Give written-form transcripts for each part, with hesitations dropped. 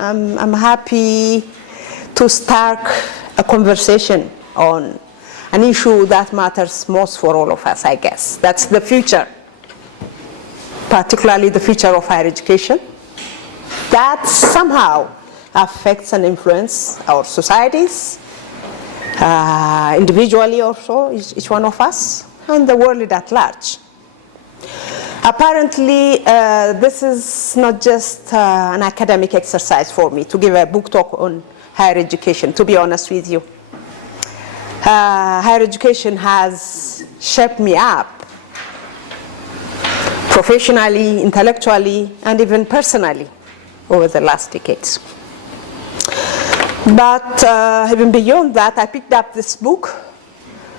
I'm happy to start a conversation on an issue that matters most for all of us, I guess. That's the future, particularly the future of higher education. That somehow affects and influences our societies, individually also, each one of us, and the world at large. Apparently, this is not just an academic exercise for me to give a book talk on higher education, to be honest with you. Higher education has shaped me up professionally, intellectually, and even personally over the last decades. But even beyond that, I picked up this book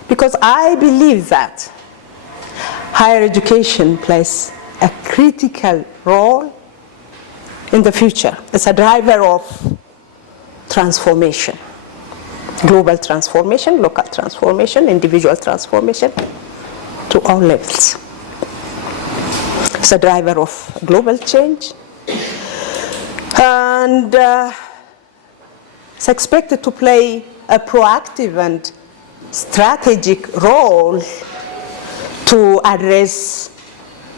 because I believe that higher education plays a critical role in the future. It's a driver of transformation, global transformation, local transformation, individual transformation to all levels. It's a driver of global change, and it's expected to play a proactive and strategic role to address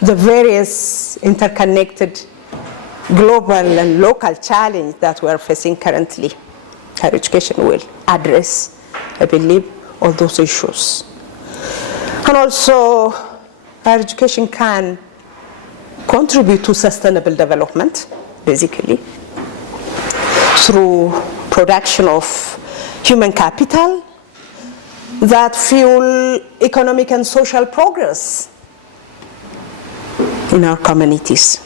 the various interconnected global and local challenges that we are facing currently. Higher education will address, I believe, all those issues. And also, higher education can contribute to sustainable development, basically, through production of human capital that fuel economic and social progress in our communities.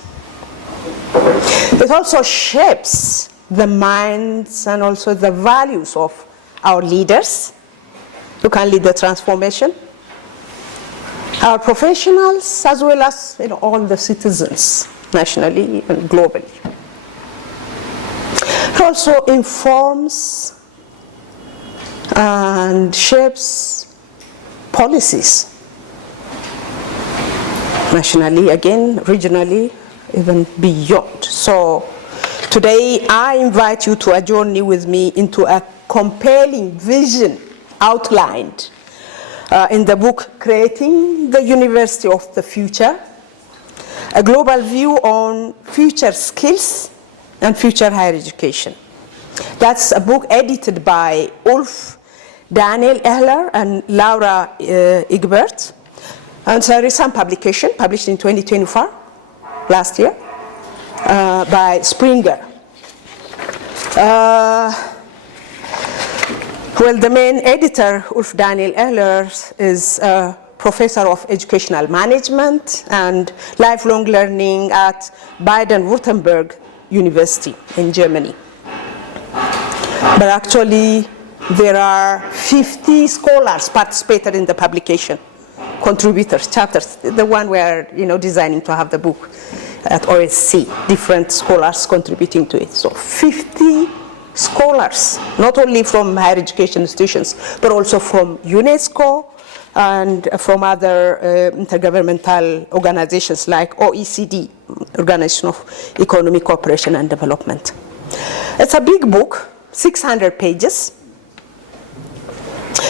It also shapes the minds and also the values of our leaders who can lead the transformation, our professionals, as well as all the citizens, nationally and globally. It also informs and shapes policies, nationally, again, regionally, even beyond. So today I invite you to a journey with me into a compelling vision outlined in the book Creating the University of the Future, a global view on future skills and future higher education. That's a book edited by Ulf-Daniel Ehlers and Laura Eigbrecht. And it's a recent publication, published in 2024, last year, by Springer. Well, the main editor, Ulf-Daniel Ehlers, is a professor of educational management and lifelong learning at Baden-Württemberg University in Germany. But actually, there are 50 scholars participated in the publication, contributors, chapters, the one we are designing to have the book at OSC, different scholars contributing to it. So 50 scholars, not only from higher education institutions, but also from UNESCO and from other intergovernmental organizations like OECD, Organization of Economic Cooperation and Development. It's a big book, 600 pages.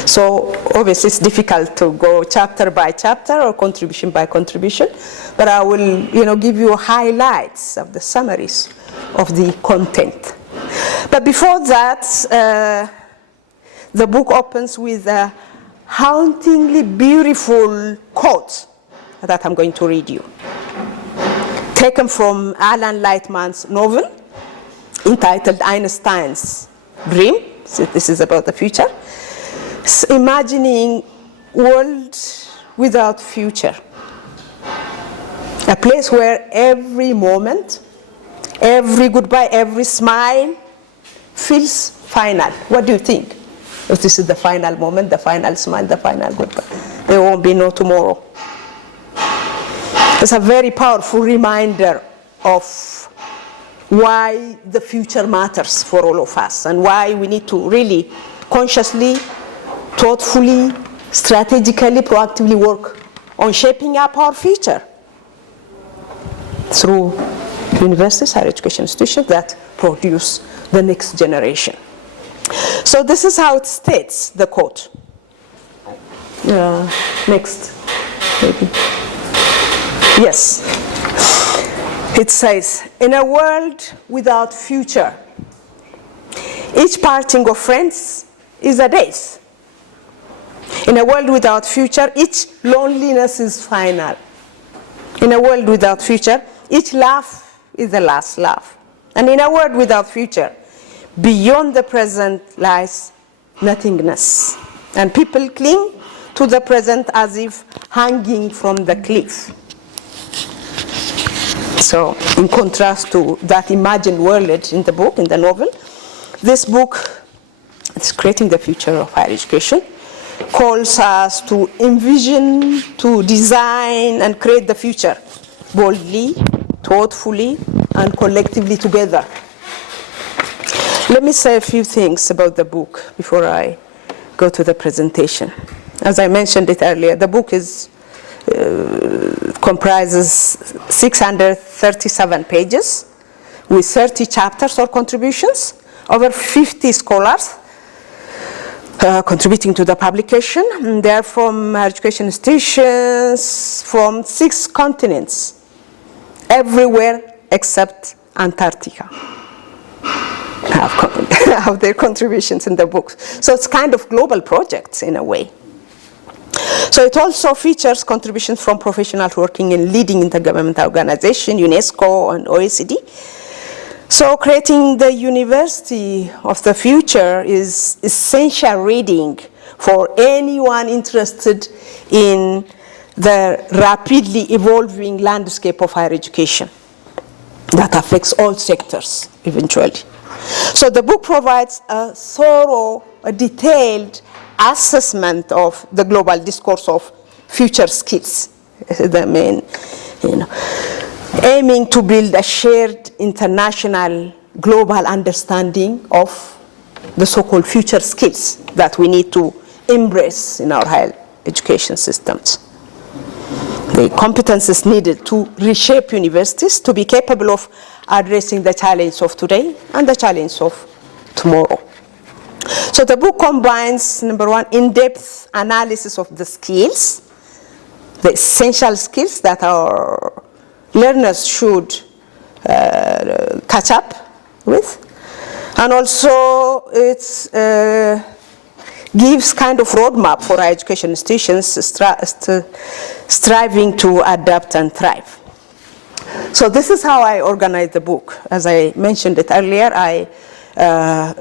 So obviously it's difficult to go chapter by chapter or contribution by contribution, but I will give you highlights of the summaries of the content. But before that, the book opens with a hauntingly beautiful quote that I'm going to read you, taken from Alan Lightman's novel entitled Einstein's Dream. So this is about the future. It's imagining a world without future, a place where every moment, every goodbye, every smile feels final. What do you think? If this is the final moment, the final smile, the final goodbye, there won't be no tomorrow. It's a very powerful reminder of why the future matters for all of us and why we need to really consciously, thoughtfully, strategically, proactively work on shaping up our future through universities, higher education institutions that produce the next generation. So this is how it states, the quote. Next, maybe. Yes. It says, in a world without future, each parting of friends is a death. In a world without future, each loneliness is final. In a world without future, each laugh is the last laugh. And in a world without future, beyond the present lies nothingness. And people cling to the present as if hanging from the cliff. So, in contrast to that imagined world in the book, in the novel, this book, it's Creating the Future of Higher Education, calls us to envision, to design, and create the future boldly, thoughtfully, and collectively together. Let me say a few things about the book before I go to the presentation. As I mentioned it earlier, the book comprises 637 pages with 30 chapters or contributions, over 50 scholars contributing to the publication. And they're from education institutions from 6 continents, everywhere except Antarctica. Have their contributions in the book. So it's kind of global projects in a way. So it also features contributions from professionals working in leading intergovernmental organizations, UNESCO and OECD. So creating the University of the Future is essential reading for anyone interested in the rapidly evolving landscape of higher education that affects all sectors eventually. So the book provides a thorough, a detailed assessment of the global discourse of future skills, the main, aiming to build a shared international global understanding of the so-called future skills that we need to embrace in our higher education systems. The competences needed to reshape universities to be capable of addressing the challenge of today and the challenge of tomorrow. So the book combines, number one, in-depth analysis of the skills, the essential skills that our learners should catch up with. And also it gives kind of roadmap for our education institutions striving to adapt and thrive. So this is how I organize the book. As I mentioned it earlier, I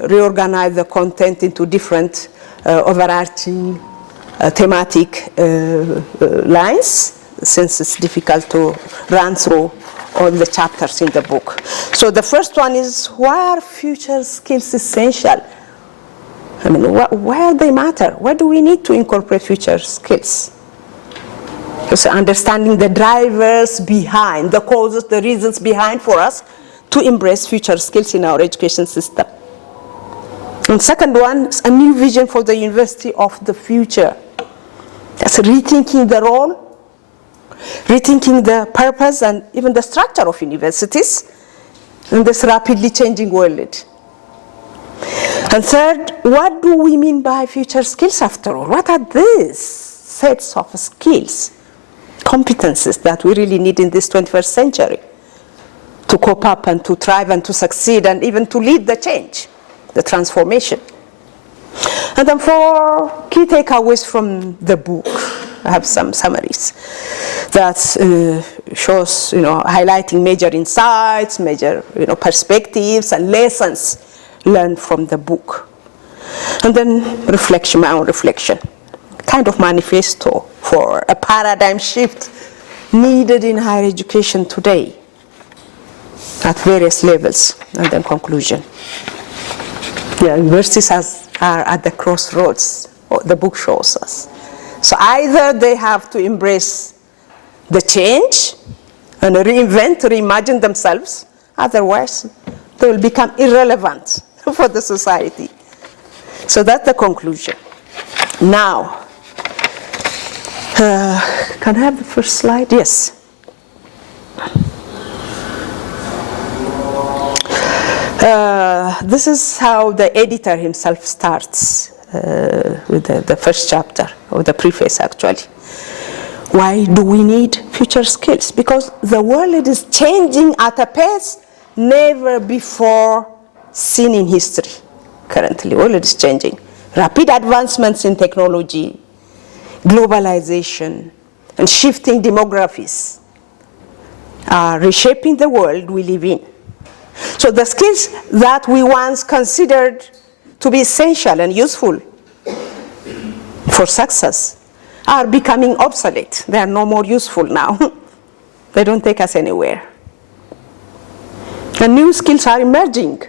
reorganize the content into different overarching thematic lines, since it's difficult to run through all the chapters in the book. So the first one is, why are future skills essential? I mean, why do they matter? Why do we need to incorporate future skills? So understanding the drivers behind, the causes, the reasons behind for us to embrace future skills in our education system. And second one is a new vision for the university of the future. That's rethinking the role, rethinking the purpose and even the structure of universities in this rapidly changing world. And third, what do we mean by future skills after all? What are these sets of skills, competencies that we really need in this 21st century to cope up and to thrive and to succeed and even to lead the change, the transformation? And then 4 key takeaways from the book. I have some summaries that shows, highlighting major insights, major, perspectives and lessons learned from the book. And then reflection, my own reflection, kind of manifesto for a paradigm shift needed in higher education today at various levels. And then conclusion. Universities are at the crossroads, the book shows us. So either they have to embrace the change and reinvent, reimagine themselves, otherwise they will become irrelevant for the society. So that's the conclusion. Now, can I have the first slide? Yes. This is how the editor himself starts with the first chapter, or the preface actually. Why do we need future skills? Because the world is changing at a pace never before seen in history. Currently, the world is changing. Rapid advancements in technology, globalization, and shifting demographics are reshaping the world we live in. So the skills that we once considered to be essential and useful for success are becoming obsolete. They are no more useful now. They don't take us anywhere. And new skills are emerging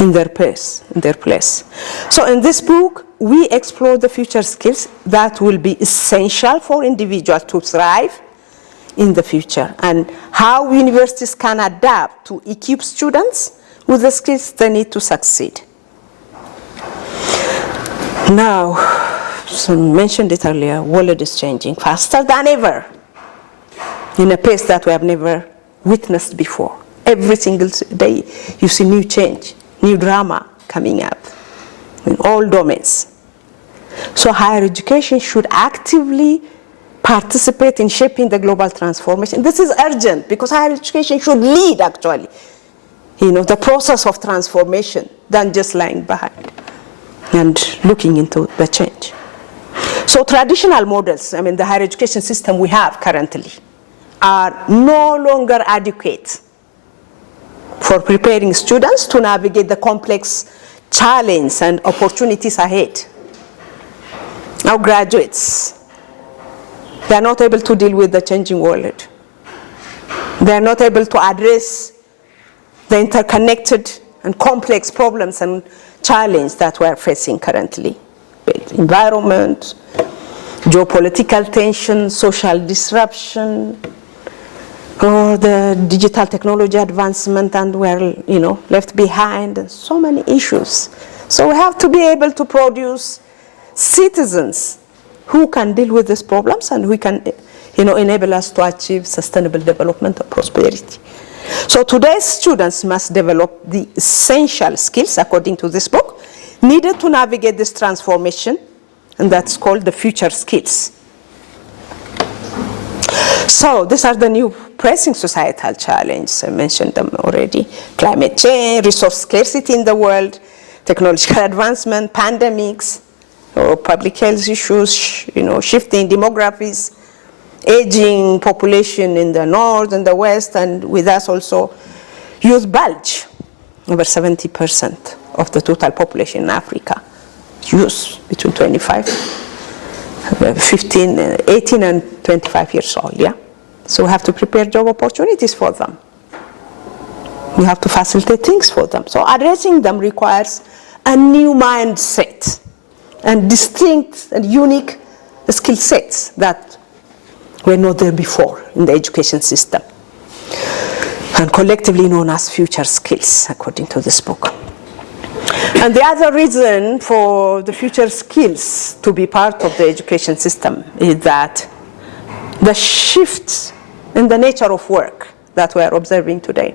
in their place. So in this book, we explore the future skills that will be essential for individuals to thrive in the future, and how universities can adapt to equip students with the skills they need to succeed. Now, so I mentioned it earlier, the world is changing faster than ever in a pace that we have never witnessed before. Every single day you see new change, new drama coming up in all domains. So higher education should actively participate in shaping the global transformation. This is urgent because higher education should lead actually, the process of transformation than just lying behind and looking into the change. So traditional models, the higher education system we have currently, are no longer adequate for preparing students to navigate the complex challenges and opportunities ahead. Our graduates, they are not able to deal with the changing world. They are not able to address the interconnected and complex problems and challenges that we are facing currently. Environment, geopolitical tension, social disruption, or the digital technology advancement, and we're left behind, and so many issues. So we have to be able to produce citizens who can deal with these problems and who can enable us to achieve sustainable development and prosperity. So today's students must develop the essential skills, according to this book, needed to navigate this transformation, and that's called the future skills. So these are the new pressing societal challenges. I mentioned them already. Climate change, resource scarcity in the world, technological advancement, pandemics, or public health issues, shifting demographics, aging population in the north and the west, and with us also youth bulge. Over 70% of the total population in Africa, youth between 18 and 25 years old, yeah? So we have to prepare job opportunities for them. We have to facilitate things for them. So addressing them requires a new mindset and distinct and unique skill sets that were not there before in the education system, and collectively known as future skills, according to this book. And the other reason for the future skills to be part of the education system is that the shift in the nature of work that we are observing today.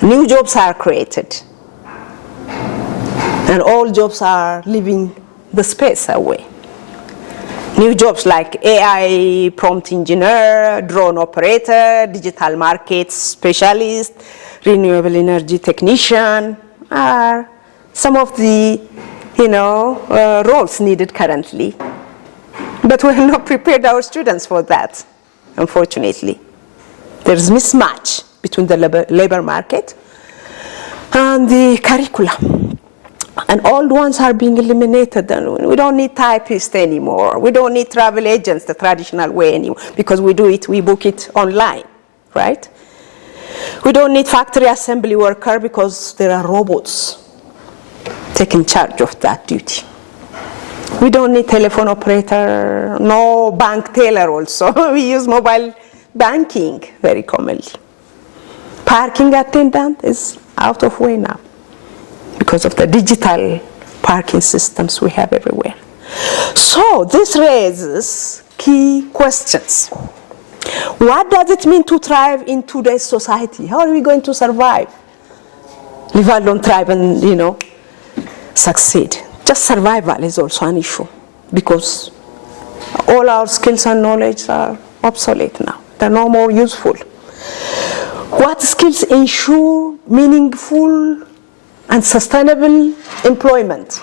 New jobs are created, and all jobs are leaving the space away. New jobs like AI prompt engineer, drone operator, digital markets specialist, renewable energy technician are some of the roles needed currently. But we have not prepared our students for that, unfortunately. There's mismatch between the labor market and the curriculum. And old ones are being eliminated. And we don't need typists anymore. We don't need travel agents the traditional way anymore, because we book it online, right? We don't need factory assembly worker because there are robots taking charge of that duty. We don't need telephone operator, no bank teller also. We use mobile banking very commonly. Parking attendant is out of way now because of the digital parking systems we have everywhere. So this raises key questions. What does it mean to thrive in today's society? How are we going to survive live alone, thrive, and succeed. Just survival is also an issue because all our skills and knowledge are obsolete now. They're no more useful. What skills ensure meaningful and sustainable employment?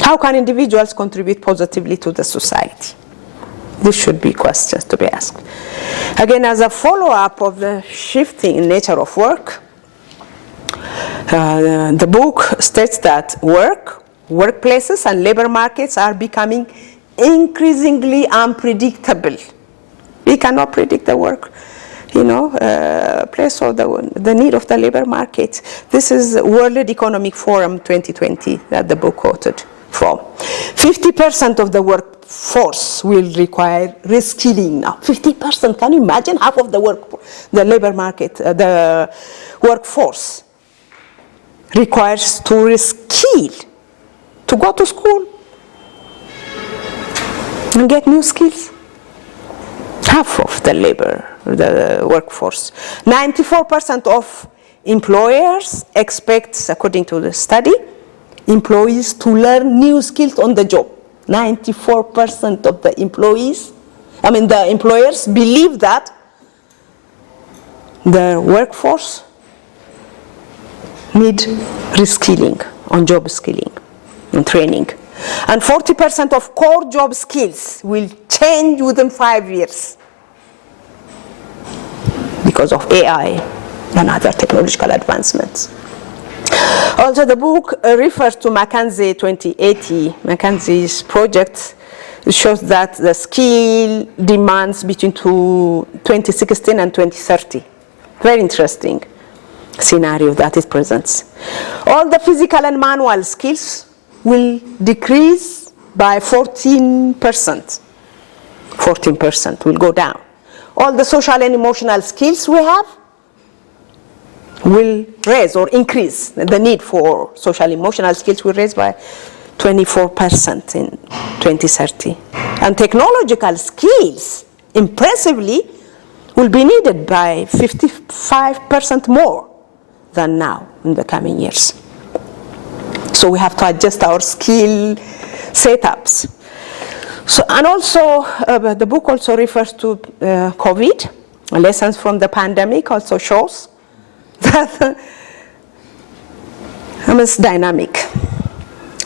How can individuals contribute positively to the society? These should be questions to be asked. Again, as a follow-up of the shifting nature of work, the book states that workplaces and labor markets are becoming increasingly unpredictable. We cannot predict the work, place or the need of the labor market. This is World Economic Forum 2020 that the book quoted from. 50% of the workforce will require reskilling now. 50%, can you imagine? Half of the labor market, the workforce requires to reskill, to go to school and get new skills. Half of the workforce. 94% of employers expect, according to the study, employees to learn new skills on the job. 94% of the employers believe that the workforce need reskilling, on job skilling and training. And 40% of core job skills will change within 5 years because of AI and other technological advancements. Also, the book refers to McKinsey 2080. McKinsey's project shows that the skill demands between 2016 and 2030. Very interesting scenario that it presents. All the physical and manual skills will decrease by 14%. 14% will go down. All the social and emotional skills we have will raise or increase. The need for social emotional skills will raise by 24% in 2030. And technological skills, impressively, will be needed by 55% more than now in the coming years. So we have to adjust our skill setups. So, and also, the book also refers to COVID. Lessons from the pandemic also shows that it's dynamic,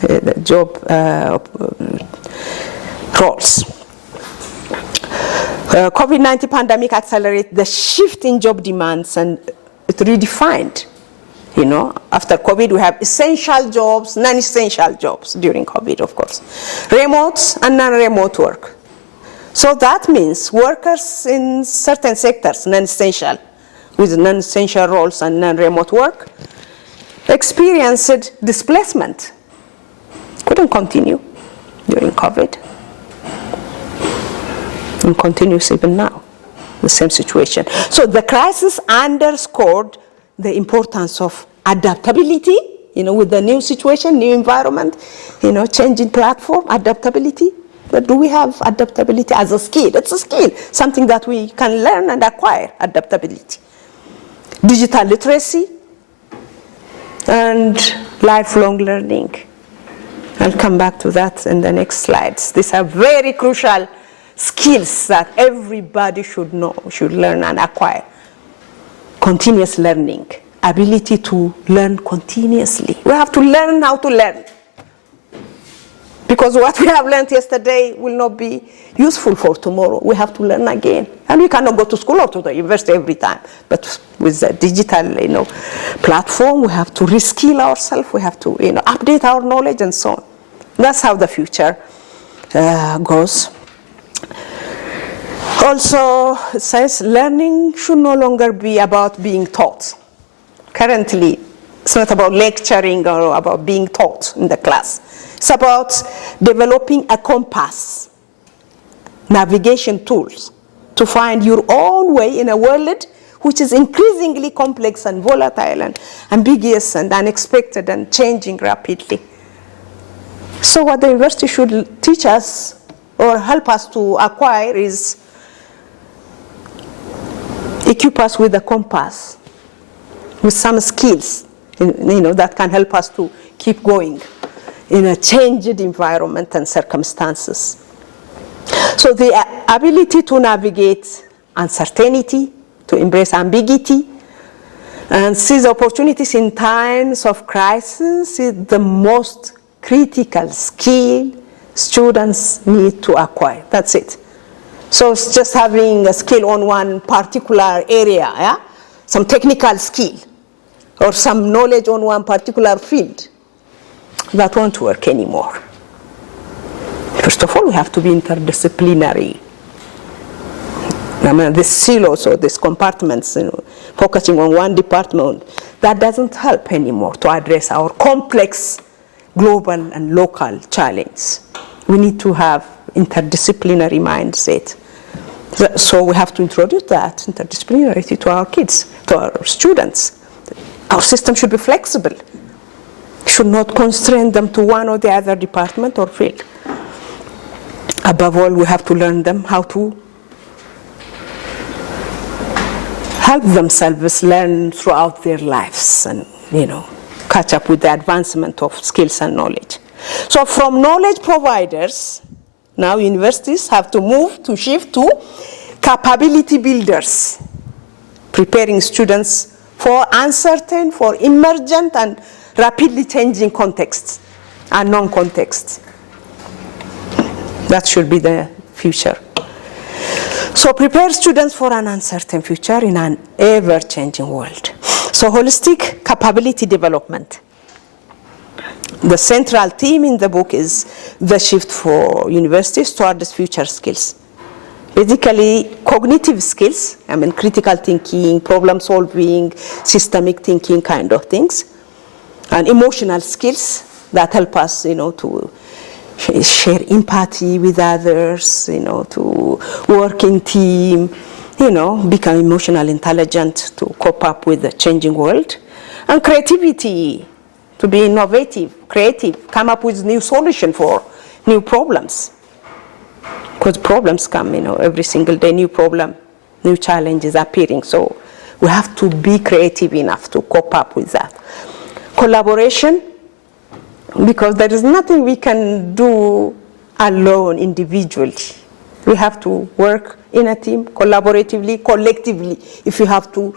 the job roles. COVID-19 pandemic accelerated the shift in job demands and it redefined. After COVID, we have essential jobs, non-essential jobs during COVID, of course. Remote and non-remote work. So that means workers in certain sectors, non-essential, with non-essential roles and non-remote work, experienced displacement. Couldn't continue during COVID. And continues even now, the same situation. So the crisis underscored the importance of adaptability, with the new situation, new environment, changing platform, adaptability. But do we have adaptability as a skill? It's a skill, something that we can learn and acquire, adaptability. Digital literacy and lifelong learning. I'll come back to that in the next slides. These are very crucial skills that everybody should know, should learn and acquire. Continuous learning, ability to learn continuously. We have to learn how to learn. Because what we have learned yesterday will not be useful for tomorrow. We have to learn again. And we cannot go to school or to the university every time. But with the digital platform, we have to reskill ourselves. We have to update our knowledge and so on. That's how the future goes. Also, it says learning should no longer be about being taught. Currently, it's not about lecturing or about being taught in the class. It's about developing a compass, navigation tools, to find your own way in a world which is increasingly complex and volatile and ambiguous and unexpected and changing rapidly. So what the university should teach us or help us to acquire is equip us with a compass with some skills, that can help us to keep going in a changed environment and circumstances. So the ability to navigate uncertainty, to embrace ambiguity, and seize opportunities in times of crisis is the most critical skill students need to acquire. That's it. So it's just having a skill on one particular area, yeah? Some technical skill, or some knowledge on one particular field. That won't work anymore. First of all, we have to be interdisciplinary. I mean, these silos or these compartments, focusing on one department, that doesn't help anymore to address our complex global and local challenge. We need to have interdisciplinary mindset. So we have to introduce that interdisciplinarity to our kids, to our students. Our system should be flexible. Should not constrain them to one or the other department or field. Above all, we have to learn them how to help themselves learn throughout their lives and, catch up with the advancement of skills and knowledge. So from knowledge providers, now universities have to shift to capability builders, preparing students for uncertain, for emergent and rapidly changing contexts, unknown contexts. That should be the future. So prepare students for an uncertain future in an ever-changing world. So holistic capability development. The central theme in the book is the shift for universities towards future skills. Basically, cognitive skills, critical thinking, problem solving, systemic thinking kind of things, and emotional skills that help us, to share empathy with others, to work in team, become emotional intelligent to cope up with the changing world. And creativity, to be innovative, creative, come up with new solution for new problems. Because problems come, every single day, new problem, new challenges appearing. So we have to be creative enough to cope up with that. Collaboration, because there is nothing we can do alone, individually. We have to work in a team, collaboratively, collectively, if we have to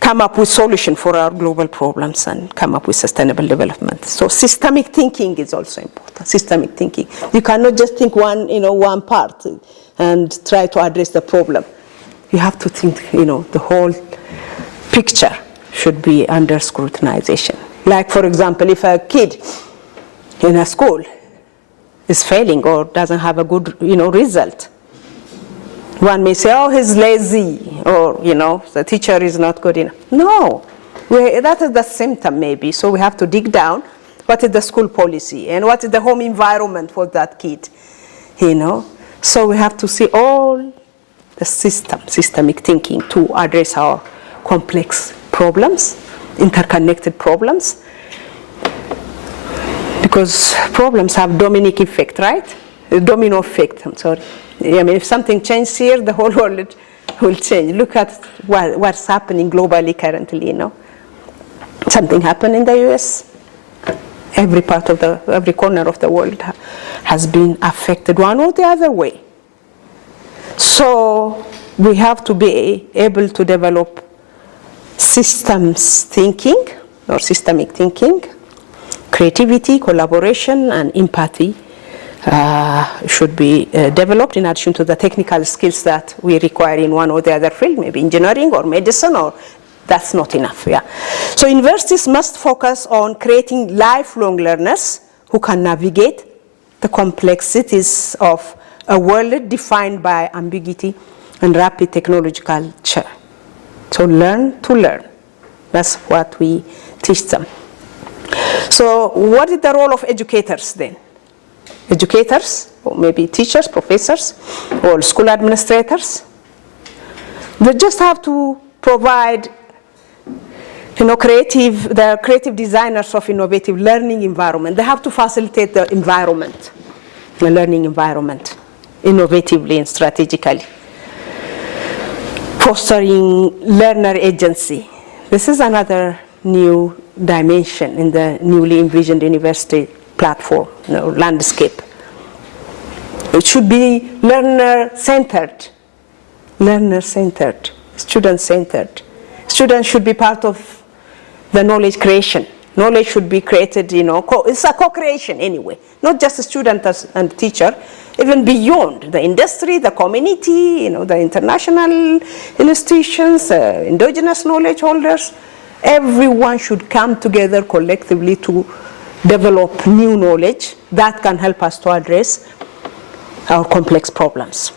come up with solutions for our global problems and come up with sustainable development. So systemic thinking is also important, systemic thinking. You cannot just think one part and try to address the problem. You have to think, the whole picture should be under scrutinization. Like, for example, if a kid in a school is failing or doesn't have a good, result, one may say, oh, he's lazy, or, the teacher is not good enough. No, that is the symptom maybe. So we have to dig down. What is the school policy? And what is the home environment for that kid? So we have to see all the systemic thinking to address our complex problems, interconnected problems. Because problems have domino effect, right? Domino effect, I'm sorry. If something changes here, the whole world will change. Look at what's happening globally currently, Something happened in the US. Every corner of the world has been affected one or the other way. So we have to be able to develop systems thinking or systemic thinking, creativity, collaboration, and empathy should be developed in addition to the technical skills that we require in one or the other field, maybe engineering or medicine, or that's not enough. Yeah. So universities must focus on creating lifelong learners who can navigate the complexities of a world defined by ambiguity and rapid technological change. So learn to learn. That's what we teach them. So what is the role of educators then? Educators, or maybe teachers, professors, or school administrators, they just have to provide, the creative designers of innovative learning environment. They have to facilitate the environment, the learning environment, innovatively and strategically. Fostering learner agency. this is another new dimension in the newly envisioned university platform, landscape. It should be learner-centered, student-centered. Students should be part of the knowledge creation. Knowledge should be created, it's a co-creation anyway, not just a student and teacher, even beyond the industry, the community, the international institutions, indigenous knowledge holders. Everyone should come together collectively to develop new knowledge that can help us to address our complex problems.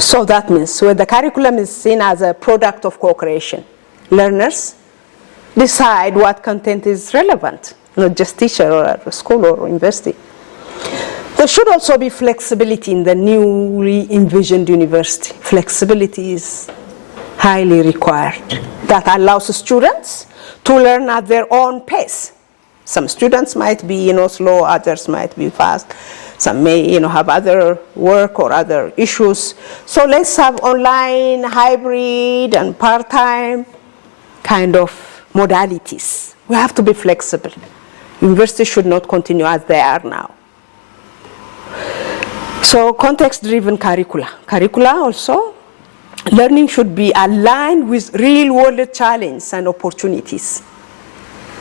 So that means where the curriculum is seen as a product of co-creation. Learners decide what content is relevant, not just teacher or a school or university. There should also be flexibility in the newly envisioned university. Flexibility is highly required. That allows students to learn at their own pace. Some students might be slow, others might be fast. Some may have other work or other issues. So let's have online, hybrid, and part-time kind of modalities. We have to be flexible. Universities should not continue as they are now. So context-driven curricula. Curricula also, learning should be aligned with real-world challenges and opportunities.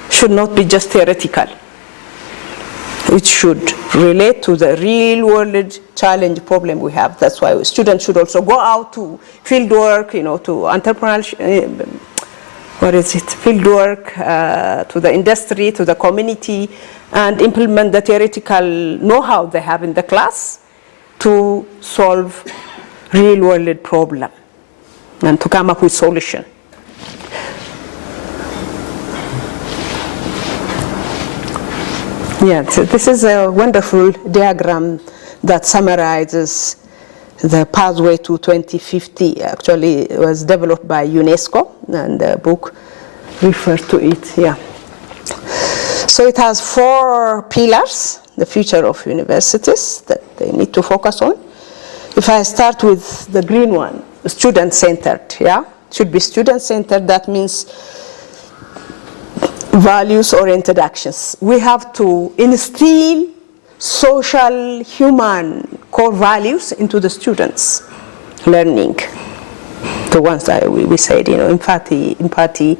Should not be just theoretical. It should relate to the real-world challenge problem we have. That's why students should also go out to field work, to entrepreneurship, field work, to the industry, to the community, and implement the theoretical know-how they have in the class to solve real-world problem and to come up with solution. Yeah, so this is a wonderful diagram that summarizes the pathway to 2050. Actually, it was developed by UNESCO, and the book refers to it. Yeah. So it has 4 pillars, the future of universities that they need to focus on. If I start with the green one, student-centered, yeah? Should be student-centered, that means values-oriented actions. We have to instill social, human core values into the students' learning. The ones that we said, empathy,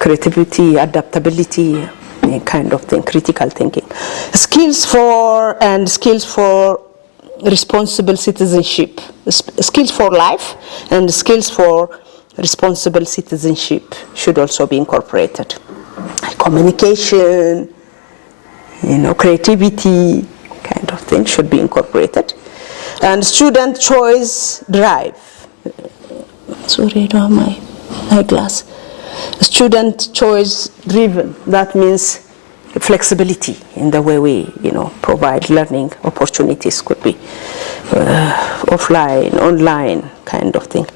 creativity, adaptability, kind of thing, critical thinking. Skills for responsible citizenship. Skills for life and skills for responsible citizenship should also be incorporated. Communication, creativity, kind of thing should be incorporated. And student choice drive. Sorry, I don't have my eyeglass. Student choice driven. That means flexibility in the way we, provide learning opportunities. Could be offline, online, kind of thing.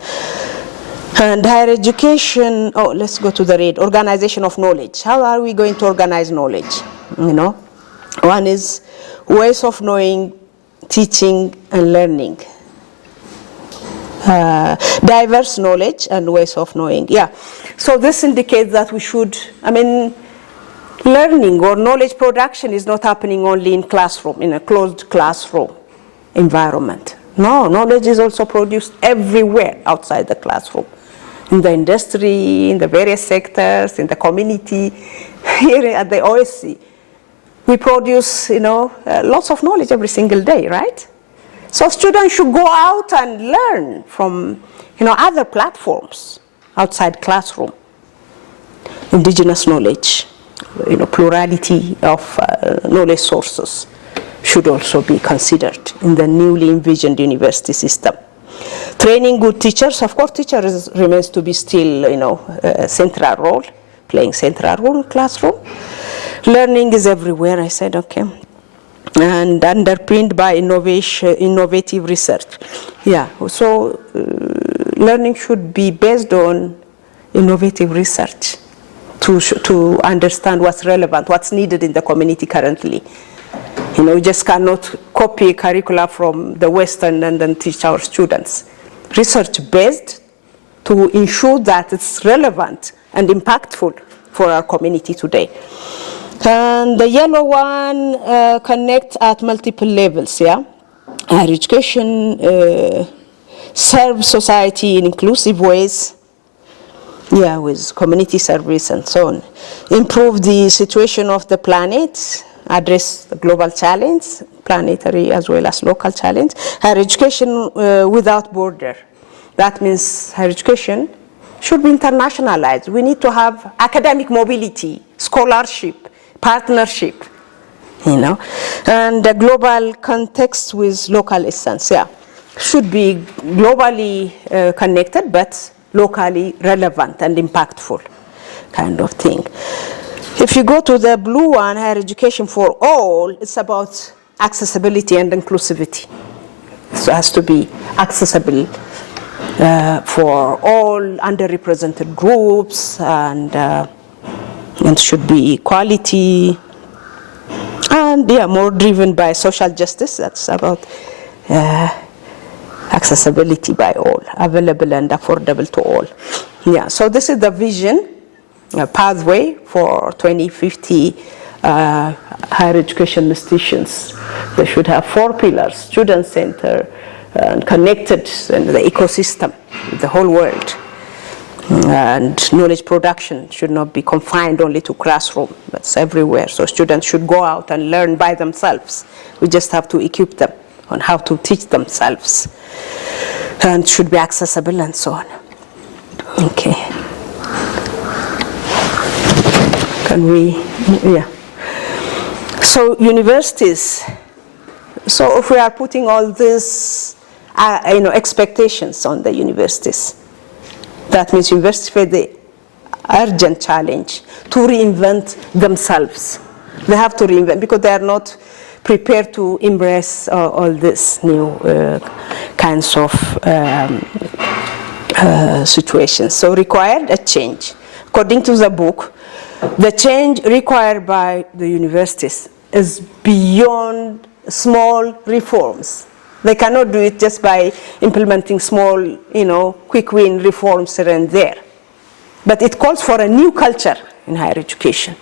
And higher education, let's go to the red, organization of knowledge. How are we going to organize knowledge? One is ways of knowing, teaching, and learning. Diverse knowledge and ways of knowing, yeah. So this indicates that we should, learning or knowledge production is not happening only in classroom, in a closed classroom environment. No, knowledge is also produced everywhere outside the classroom. In the industry, in the various sectors, in the community, here at the OSC. We produce, lots of knowledge every single day, right? So students should go out and learn from, other platforms outside classroom. Indigenous knowledge, plurality of knowledge sources should also be considered in the newly envisioned university system. Training good teachers, of course, teachers remains to be still, a central role, playing central role in classroom. Learning is everywhere, I said, okay. And underpinned by innovative research. Yeah, so learning should be based on innovative research to understand what's relevant, what's needed in the community currently. We just cannot copy curricula from the Western and then teach our students. Research-based to ensure that it's relevant and impactful for our community today. And the yellow one connects at multiple levels, yeah? Higher education serves society in inclusive ways, yeah, with community service and so on. Improve the situation of the planet, address the global challenge, planetary as well as local challenge. Higher education without border. That means higher education should be internationalized. We need to have academic mobility, scholarship, partnership, you know, and the global context with local essence, yeah. Should be globally connected, but locally relevant and impactful kind of thing. If you go to the blue one, higher education for all, it's about accessibility and inclusivity. So it has to be accessible for all underrepresented groups, and should be equality, and yeah, more driven by social justice. That's about accessibility by all, available and affordable to all. Yeah, so this is the vision, pathway for 2050 higher education institutions. They should have 4 pillars: student center, and connected in the ecosystem with the whole world. And knowledge production should not be confined only to classroom, but it's everywhere. So students should go out and learn by themselves. We just have to equip them on how to teach themselves, and should be accessible and so on. Okay. Can we, yeah. So universities, so if we are putting all these expectations on the universities, that means universities face the urgent challenge to reinvent themselves. They have to reinvent because they are not prepared to embrace all these new kinds of situations. So required a change. According to the book, the change required by the universities is beyond small reforms. They cannot do it just by implementing small, quick win reforms here and there. But it calls for a new culture in higher education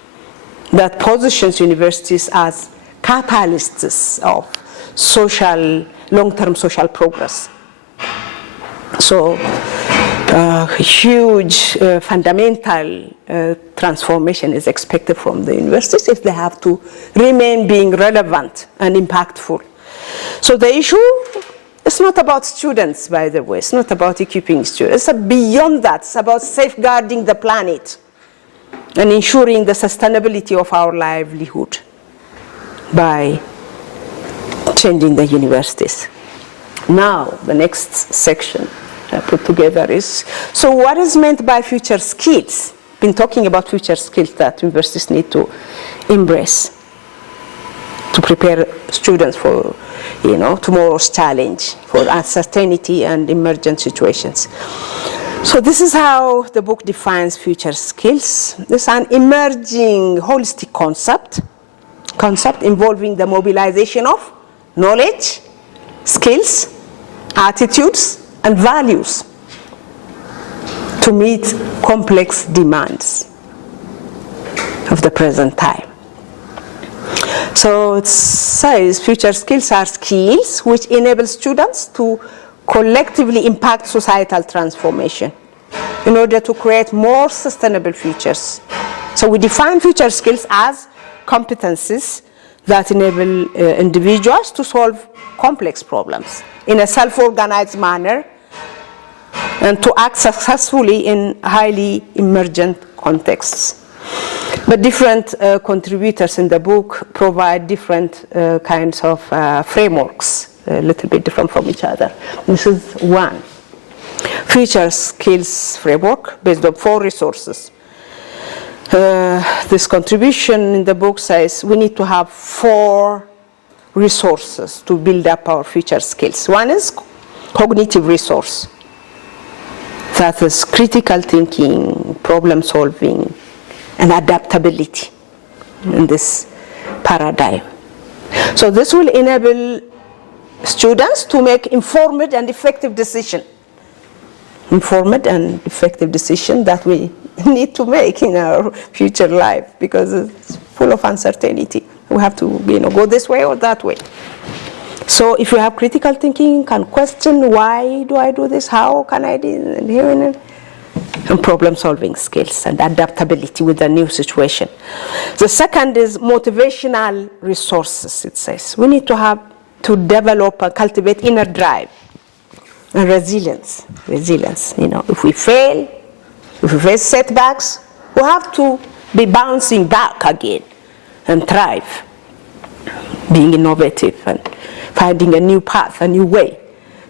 that positions universities as catalysts of long-term social progress. So huge fundamental transformation is expected from the universities if they have to remain being relevant and impactful. So the issue is not about students, by the way. It's not about equipping students. It's beyond that. It's about safeguarding the planet and ensuring the sustainability of our livelihood by changing the universities. Now, the next section I put together is, so what is meant by future skills? Been talking about future skills that universities need to embrace to prepare students for tomorrow's challenge, for uncertainty and emergent situations. So this is how the book defines future skills. This is an emerging holistic concept involving the mobilization of knowledge, skills, attitudes, and values to meet complex demands of the present time. So it says future skills are skills which enable students to collectively impact societal transformation in order to create more sustainable futures. So we define future skills as competencies that enable individuals to solve complex problems in a self-organized manner and to act successfully in highly emergent contexts. But different contributors in the book provide different kinds of frameworks, a little bit different from each other. This is one. Future skills framework based on 4 resources. This contribution in the book says we need to have 4 resources to build up our future skills. One is cognitive resource. That is critical thinking, problem solving, and adaptability in this paradigm. So this will enable students to make informed and effective decision. Informed and effective decision that we need to make in our future life, because it's full of uncertainty. We have to, go this way or that way. So if you have critical thinking, you can question, why do I do this? How can I do it? And problem-solving skills and adaptability with the new situation. The second is motivational resources, it says. We need to develop and cultivate inner drive and resilience. If we fail, if we face setbacks, we have to be bouncing back again and thrive, being innovative and finding a new path, a new way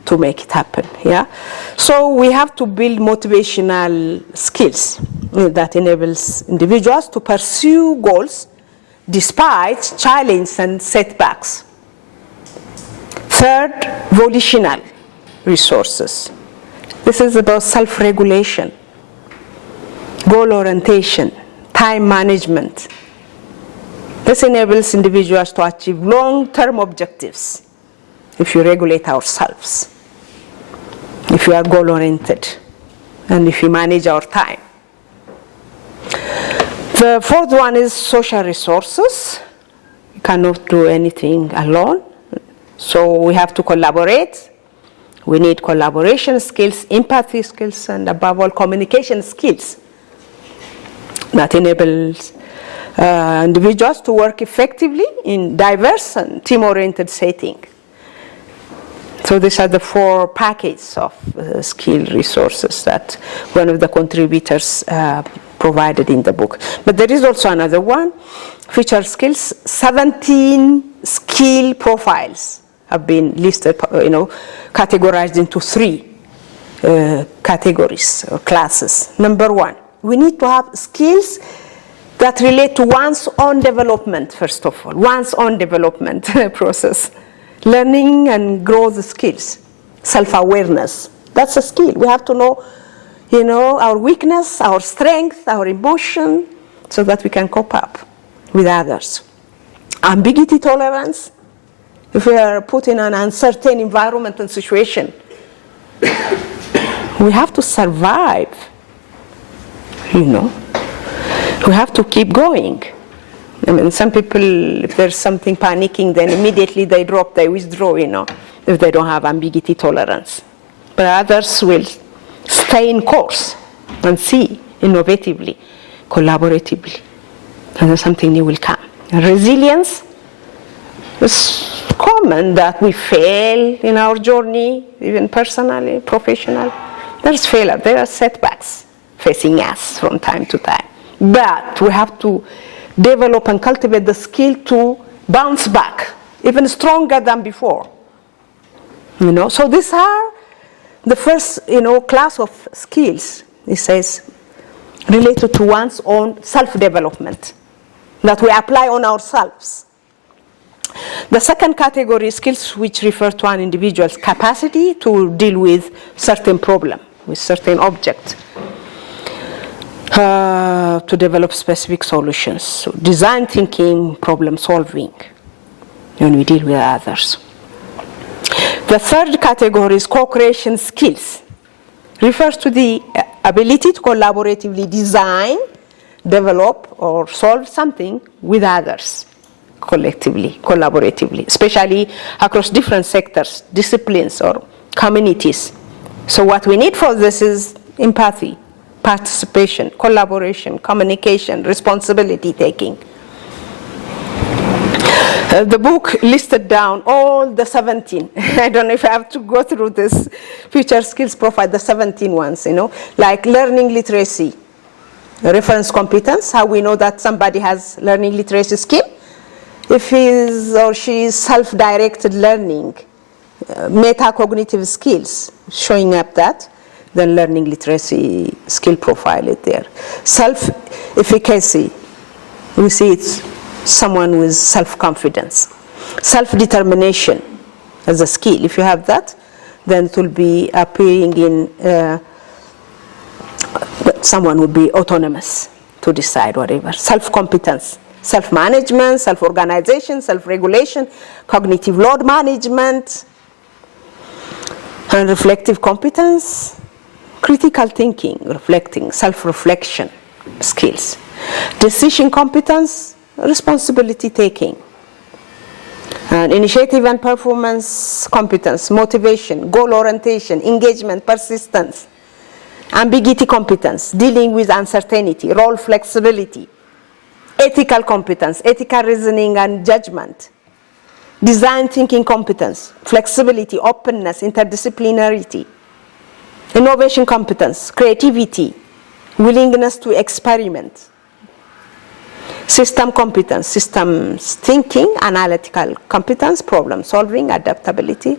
to make it happen. Yeah. So we have to build motivational skills that enables individuals to pursue goals despite challenges and setbacks. Third, volitional resources. This is about self-regulation, goal orientation, time management. This enables individuals to achieve long-term objectives if you regulate ourselves, if we are goal-oriented, and if we manage our time. The fourth one is social resources. You cannot do anything alone, so we have to collaborate. We need collaboration skills, empathy skills, and above all, communication skills that enables individuals to work effectively in diverse and team-oriented setting. So these are the 4 packages of skill resources that one of the contributors provided in the book. But there is also another one, future skills. 17 skill profiles have been listed, categorized into 3 categories or classes. Number 1, we need to have skills that relate to one's own development, first of all, one's own development process. Learning and growth skills, self-awareness. That's a skill. We have to know, our weakness, our strength, our emotion, so that we can cope up with others. Ambiguity tolerance. If we are put in an uncertain environment and situation, we have to survive. We have to keep going. Some people, if there's something panicking, then immediately they drop, they withdraw, if they don't have ambiguity tolerance. But others will stay in course and see innovatively, collaboratively, and then something new will come. And resilience is common that we fail in our journey, even personally, professionally. There's failure, there are setbacks facing us from time to time. But we have to develop and cultivate the skill to bounce back, even stronger than before. So these are the first, class of skills, it says, related to one's own self-development that we apply on ourselves. The second category is skills which refer to an individual's capacity to deal with certain problem, with certain object. To develop specific solutions. So design thinking, problem solving, when we deal with others. The third category is co-creation skills. Refers to the ability to collaboratively design, develop, or solve something with others, collectively, collaboratively, especially across different sectors, disciplines, or communities. So what we need for this is empathy, participation, collaboration, communication, responsibility taking. The book listed down all the 17. I don't know if I have to go through this future skills profile, the 17 ones, like learning literacy, reference competence, how we know that somebody has learning literacy skill. If he is or she is self-directed learning, metacognitive skills, showing up that, then learning literacy skill profile is there. Self-efficacy, we see it's someone with self-confidence. Self-determination as a skill, if you have that, then it will be appearing in someone will be autonomous to decide whatever. Self-competence, self-management, self-organization, self-regulation, cognitive load management, and reflective competence, critical thinking, reflecting, self-reflection. skills. Decision competence, responsibility taking. And initiative and performance competence, motivation, goal orientation, engagement, persistence. Ambiguity competence, dealing with uncertainty, role flexibility. Ethical competence, ethical reasoning and judgment. Design thinking competence, flexibility, openness, interdisciplinarity. Innovation competence, creativity, willingness to experiment. System competence, systems thinking, analytical competence, problem solving, adaptability.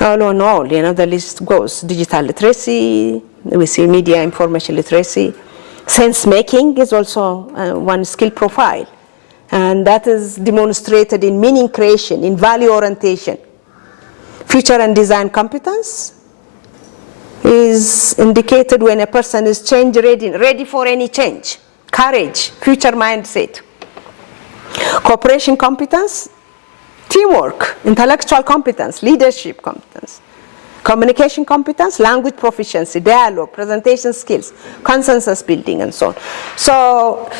All in all, the list goes. Digital literacy, we see media information literacy. Sense making is also one skill profile. And that is demonstrated in meaning creation, in value orientation. Future and design competence is indicated when a person is change ready for any change. Courage, future mindset. Cooperation competence, teamwork, intellectual competence, leadership competence. Communication competence, language proficiency, dialogue, presentation skills, consensus building, and so on. So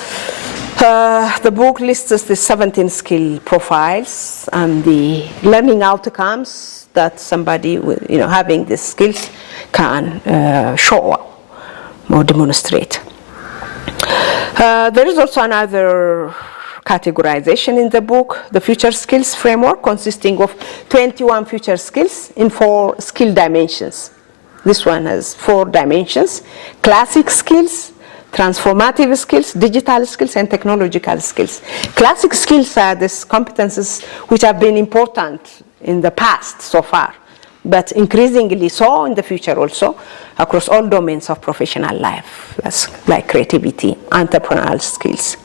the book lists the 17 skill profiles and the learning outcomes that somebody with, having these skills can show or demonstrate. There is also another categorization in the book, the future skills framework, consisting of 21 future skills in 4 skill dimensions. This one has 4 dimensions: classic skills, transformative skills, digital skills, and technological skills. Classic skills are these competences which have been important in the past so far, but increasingly so in the future also, across all domains of professional life, like creativity, entrepreneurial skills.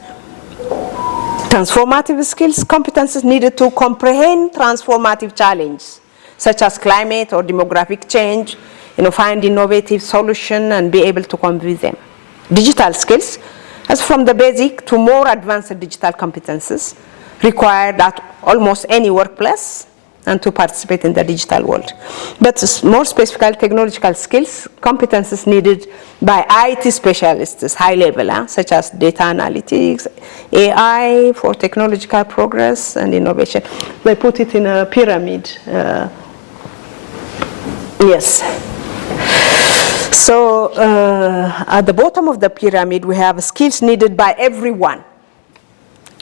Transformative skills, competences needed to comprehend transformative challenges, such as climate or demographic change, find innovative solutions and be able to cope with them. Digital skills, as from the basic to more advanced digital competences required at almost any workplace and to participate in the digital world. But more specifically, technological skills, competences needed by IT specialists, high level, such as data analytics, AI for technological progress and innovation. They put it in a pyramid. Yes. So at the bottom of the pyramid, we have skills needed by everyone.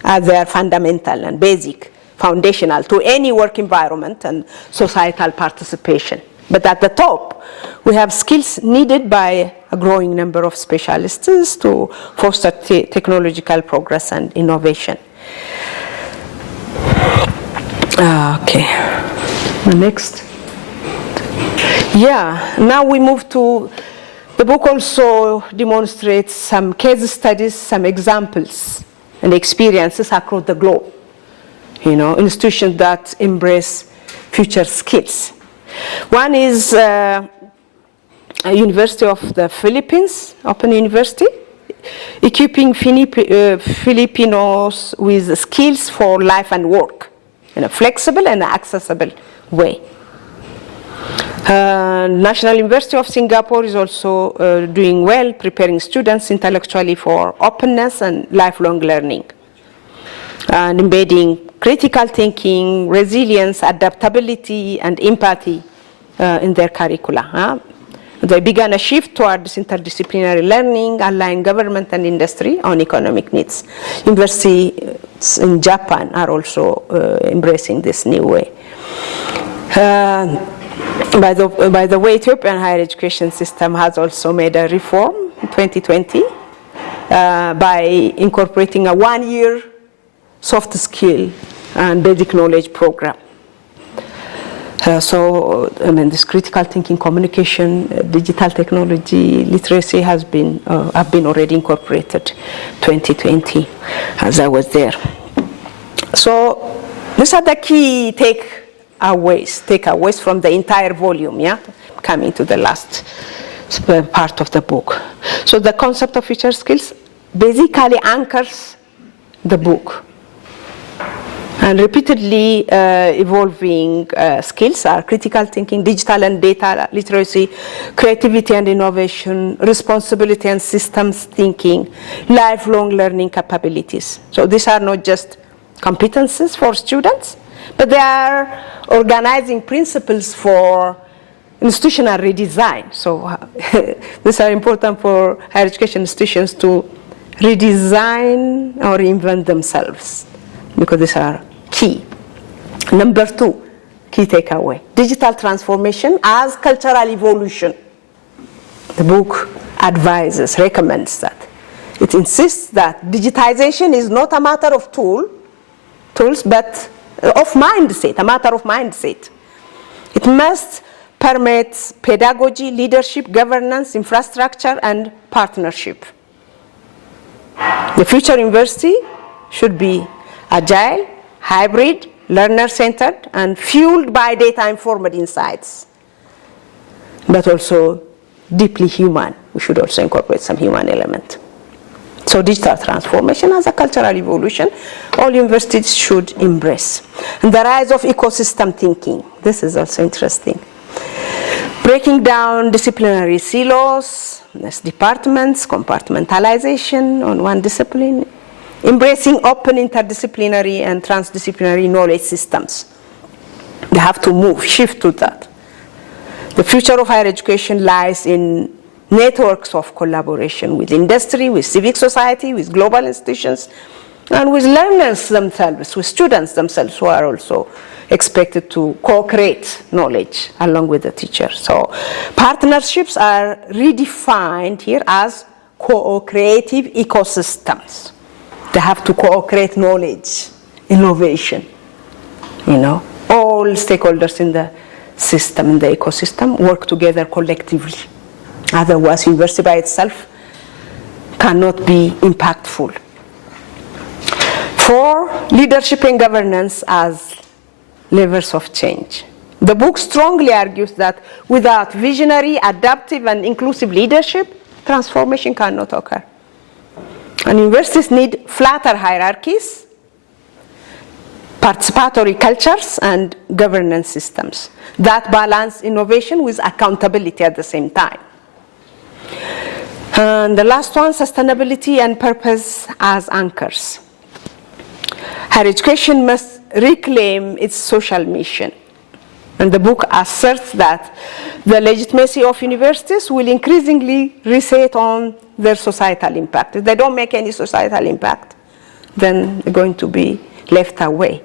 They are fundamental and basic, foundational to any work environment and societal participation. But at the top, we have skills needed by a growing number of specialists to foster technological progress and innovation. Okay, next. Yeah, now we move to, the book also demonstrates some case studies, some examples and experiences across the globe. Institutions that embrace future skills. One is University of the Philippines, Open University, equipping Filipinos with skills for life and work in a flexible and accessible way. National University of Singapore is also doing well, preparing students intellectually for openness and lifelong learning, and embedding critical thinking, resilience, adaptability, and empathy in their curricula. They began a shift towards interdisciplinary learning, aligning government and industry on economic needs. Universities in Japan are also embracing this new way. By the way, Ethiopian higher education system has also made a reform in 2020 by incorporating a 1-year soft skill and basic knowledge program. This critical thinking, communication, digital technology, literacy have been already incorporated 2020 as I was there. So these are the key takeaways from the entire volume, coming to the last part of the book. So the concept of future skills basically anchors the book. And repeatedly evolving skills are critical thinking, digital and data literacy, creativity and innovation, responsibility and systems thinking, lifelong learning capabilities. So these are not just competencies for students, but they are organizing principles for institutional redesign. So these are important for higher education institutions to redesign or reinvent themselves, because these are key. Number 2, key takeaway, digital transformation as cultural evolution. The book advises, recommends that. It insists that digitization is not a matter of tools, but of mindset, a matter of mindset. It must permeate pedagogy, leadership, governance, infrastructure, and partnership. The future university should be agile, hybrid, learner-centered, and fueled by data-informed insights, but also deeply human. We should also incorporate some human element. So digital transformation as a cultural evolution, all universities should embrace. And the rise of ecosystem thinking. This is also interesting. Breaking down disciplinary silos, departments, compartmentalization on one discipline, embracing open interdisciplinary and transdisciplinary knowledge systems. They have to move, shift to that. The future of higher education lies in networks of collaboration with industry, with civic society, with global institutions, and with learners themselves, with students themselves who are also expected to co-create knowledge along with the teacher. So partnerships are redefined here as co-creative ecosystems. They have to co-create knowledge, innovation. All stakeholders in the system, in the ecosystem, work together collectively. Otherwise, university by itself cannot be impactful. 4, leadership and governance as levers of change. The book strongly argues that without visionary, adaptive, and inclusive leadership, transformation cannot occur. And universities need flatter hierarchies, participatory cultures, and governance systems that balance innovation with accountability at the same time. And the last one, sustainability and purpose as anchors. Higher education must reclaim its social mission. And the book asserts that the legitimacy of universities will increasingly reset on their societal impact. If they don't make any societal impact, then they're going to be left away.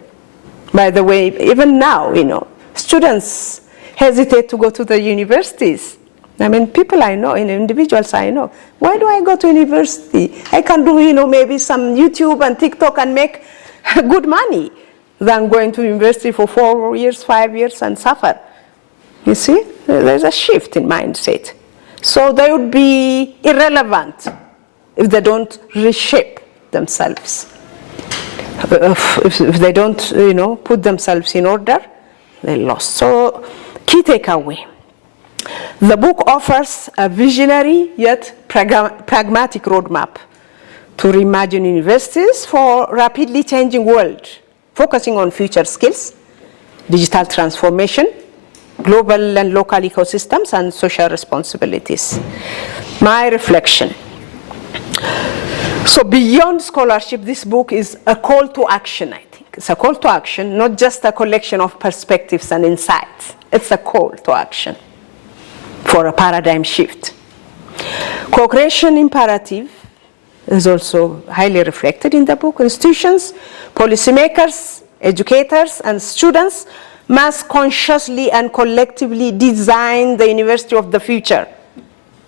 By the way, even now, students hesitate to go to the universities. I mean, people I know, individuals I know, why do I go to university? I can do, maybe some YouTube and TikTok and make good money than going to university for 4 years, 5 years and suffer. You see, there's a shift in mindset. So they would be irrelevant if they don't reshape themselves. If they don't, put themselves in order, they're lost. So, key takeaway. The book offers a visionary yet pragmatic roadmap to reimagine universities for a rapidly changing world, focusing on future skills, digital transformation, global and local ecosystems, and social responsibilities. My reflection. So beyond scholarship, this book is a call to action, I think. It's a call to action, not just a collection of perspectives and insights. It's a call to action for a paradigm shift. Co-creation imperative is also highly reflected in the book. Institutions, policymakers, educators, and students must consciously and collectively design the university of the future.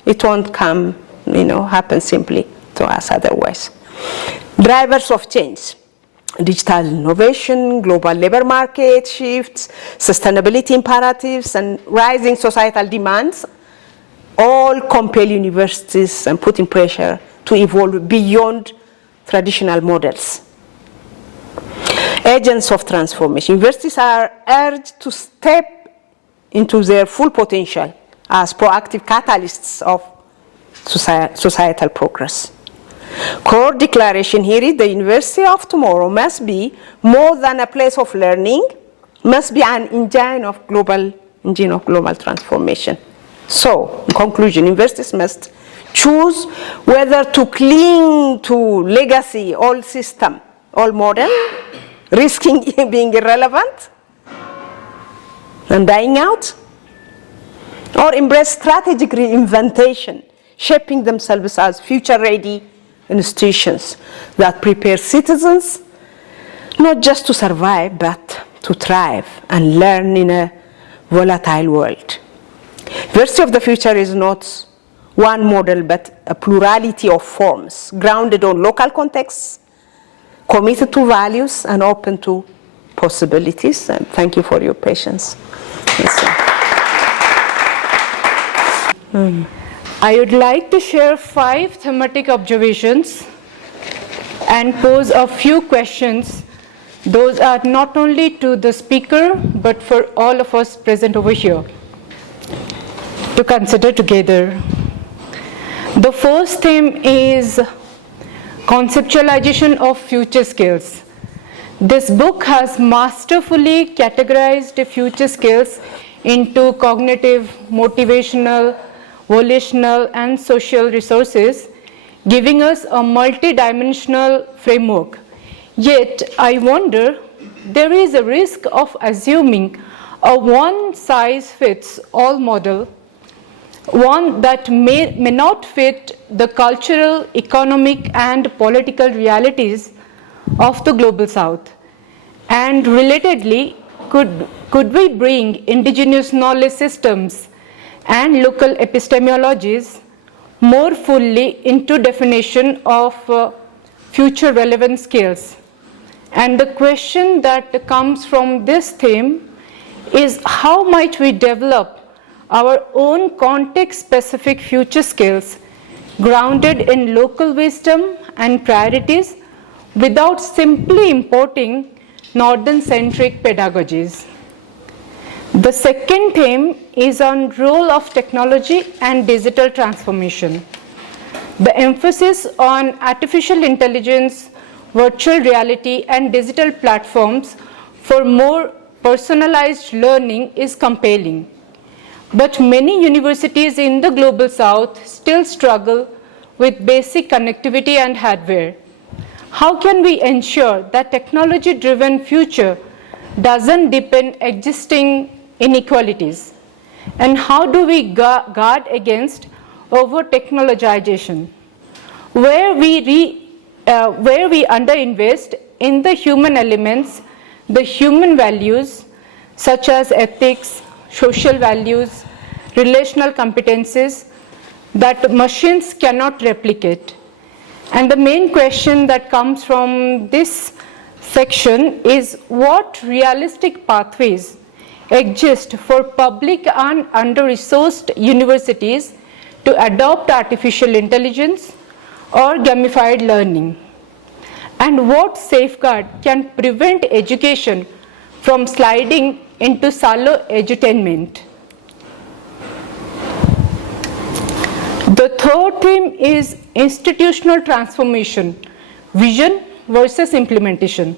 It won't happen simply to us otherwise. Drivers of change: digital innovation, global labor market shifts, sustainability imperatives, and rising societal demands all compel universities and putting pressure to evolve beyond traditional models. Agents of transformation. Universities are urged to step into their full potential as proactive catalysts of societal progress. Core declaration here is the University of tomorrow must be more than a place of learning, must be an engine of global transformation. So, in conclusion, universities must choose whether to cling to legacy, old system, old model, risking being irrelevant and dying out, or embrace strategic reinventation, shaping themselves as future-ready institutions that prepare citizens not just to survive, but to thrive and learn in a volatile world. University of the future is not one model, but a plurality of forms, grounded on local contexts, committed to values, and open to possibilities. And thank you for your patience. I would like to share 5 thematic observations and pose a few questions. Those are not only to the speaker, but for all of us present over here to consider together. The first theme is conceptualization of future skills. This book has masterfully categorized future skills into cognitive, motivational, volitional, and social resources, giving us a multi-dimensional framework. Yet, I wonder, there is a risk of assuming a one-size-fits-all model, one that may not fit the cultural, economic, and political realities of the Global South. And relatedly, could we bring indigenous knowledge systems and local epistemologies more fully into definition of future relevant skills? And the question that comes from this theme is, how might we develop our own context-specific future skills grounded in local wisdom and priorities without simply importing northern-centric pedagogies? The second theme is on role of technology and digital transformation. The emphasis on artificial intelligence, virtual reality, and digital platforms for more personalized learning is compelling. But many universities in the Global South still struggle with basic connectivity and hardware. How can we ensure that technology-driven future doesn't deepen existing inequalities? And how do we guard against over-technologization, where we underinvest in the human elements, the human values, such as ethics, social values, relational competencies that machines cannot replicate? And the main question that comes from this section is, what realistic pathways exist for public and under-resourced universities to adopt artificial intelligence or gamified learning? And what safeguard can prevent education from sliding into silo edutainment? The third theme is institutional transformation, vision versus implementation.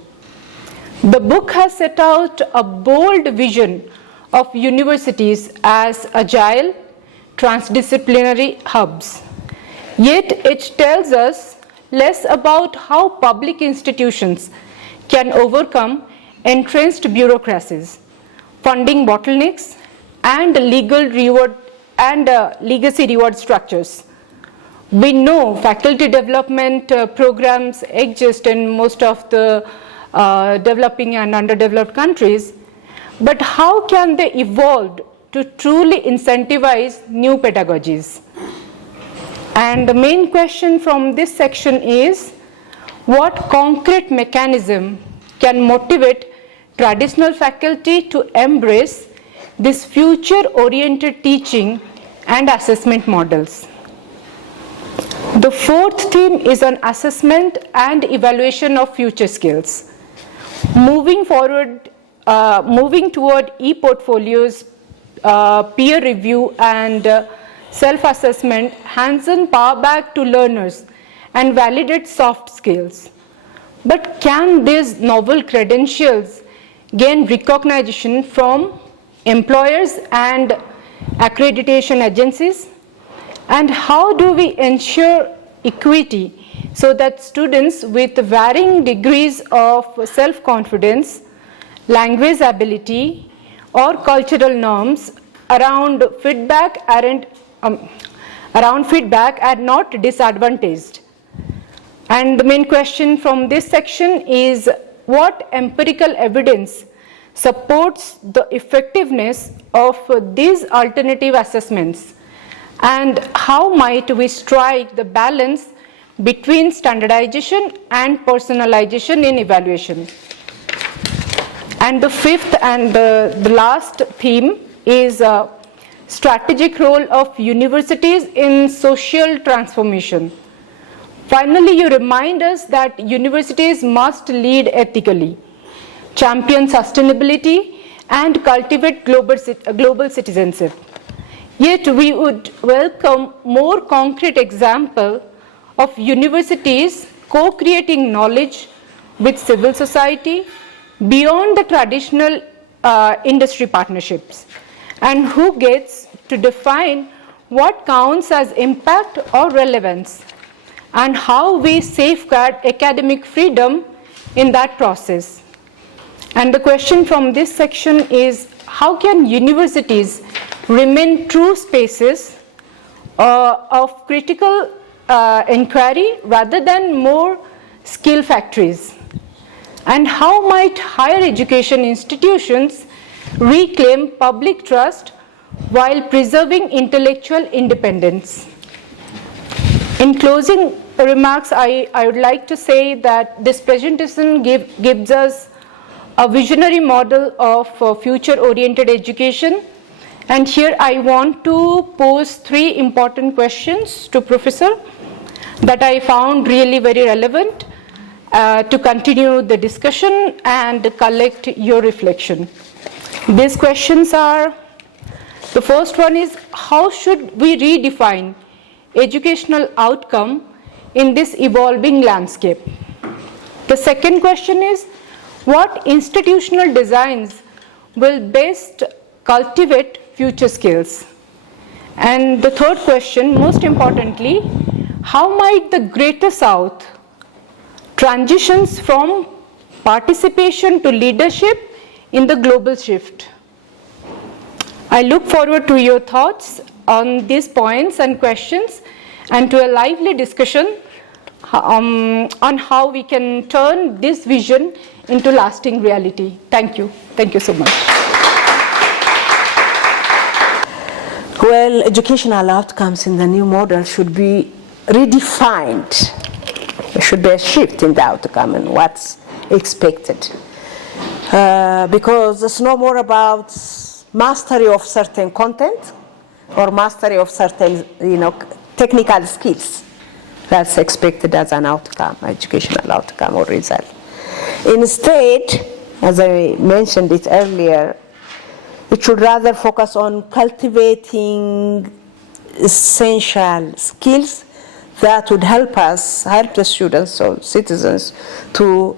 The book has set out a bold vision of universities as agile, transdisciplinary hubs. Yet it tells us less about how public institutions can overcome entrenched bureaucracies, funding bottlenecks, and legacy reward structures. We know faculty development programs exist in most of the developing and underdeveloped countries, but how can they evolve to truly incentivize new pedagogies? And the main question from this section is, what concrete mechanism can motivate traditional faculty to embrace this future-oriented teaching and assessment models? The fourth theme is on assessment and evaluation of future skills. Moving toward e-portfolios, peer review, and self-assessment hands on power back to learners and validate soft skills. But can these novel credentials gain recognition from employers and accreditation agencies? And how do we ensure equity so that students with varying degrees of self-confidence, language ability, or cultural norms around feedback are not disadvantaged? And the main question from this section is, what empirical evidence supports the effectiveness of these alternative assessments? And how might we strike the balance between standardization and personalization in evaluation? And the fifth and the last theme is strategic role of universities in social transformation. Finally, you remind us that universities must lead ethically, champion sustainability, and cultivate global citizenship. Yet we would welcome more concrete example of universities co-creating knowledge with civil society beyond the traditional industry partnerships, and who gets to define what counts as impact or relevance, and how we safeguard academic freedom in that process. And the question from this section is, how can universities remain true spaces of critical inquiry rather than more skill factories? And how might higher education institutions reclaim public trust while preserving intellectual independence? In closing remarks, I would like to say that this presentation gives us a visionary model of future-oriented education. And here I want to pose 3 important questions to Professor that I found really very relevant to continue the discussion and collect your reflection. These questions are, the first one is, how should we redefine educational outcome in this evolving landscape? The second question is, what institutional designs will best cultivate future skills? And the third question, most importantly, how might the Greater South transitions from participation to leadership in the global shift? I look forward to your thoughts on these points and questions, and to a lively discussion on how we can turn this vision into lasting reality. Thank you. Thank you so much. Well, educational outcomes in the new model should be redefined. There should be a shift in the outcome and what's expected. Because it's no more about mastery of certain content or mastery of certain, technical skills that's expected as an outcome, educational outcome or result. Instead, as I mentioned it earlier, it should rather focus on cultivating essential skills that would help the students or citizens to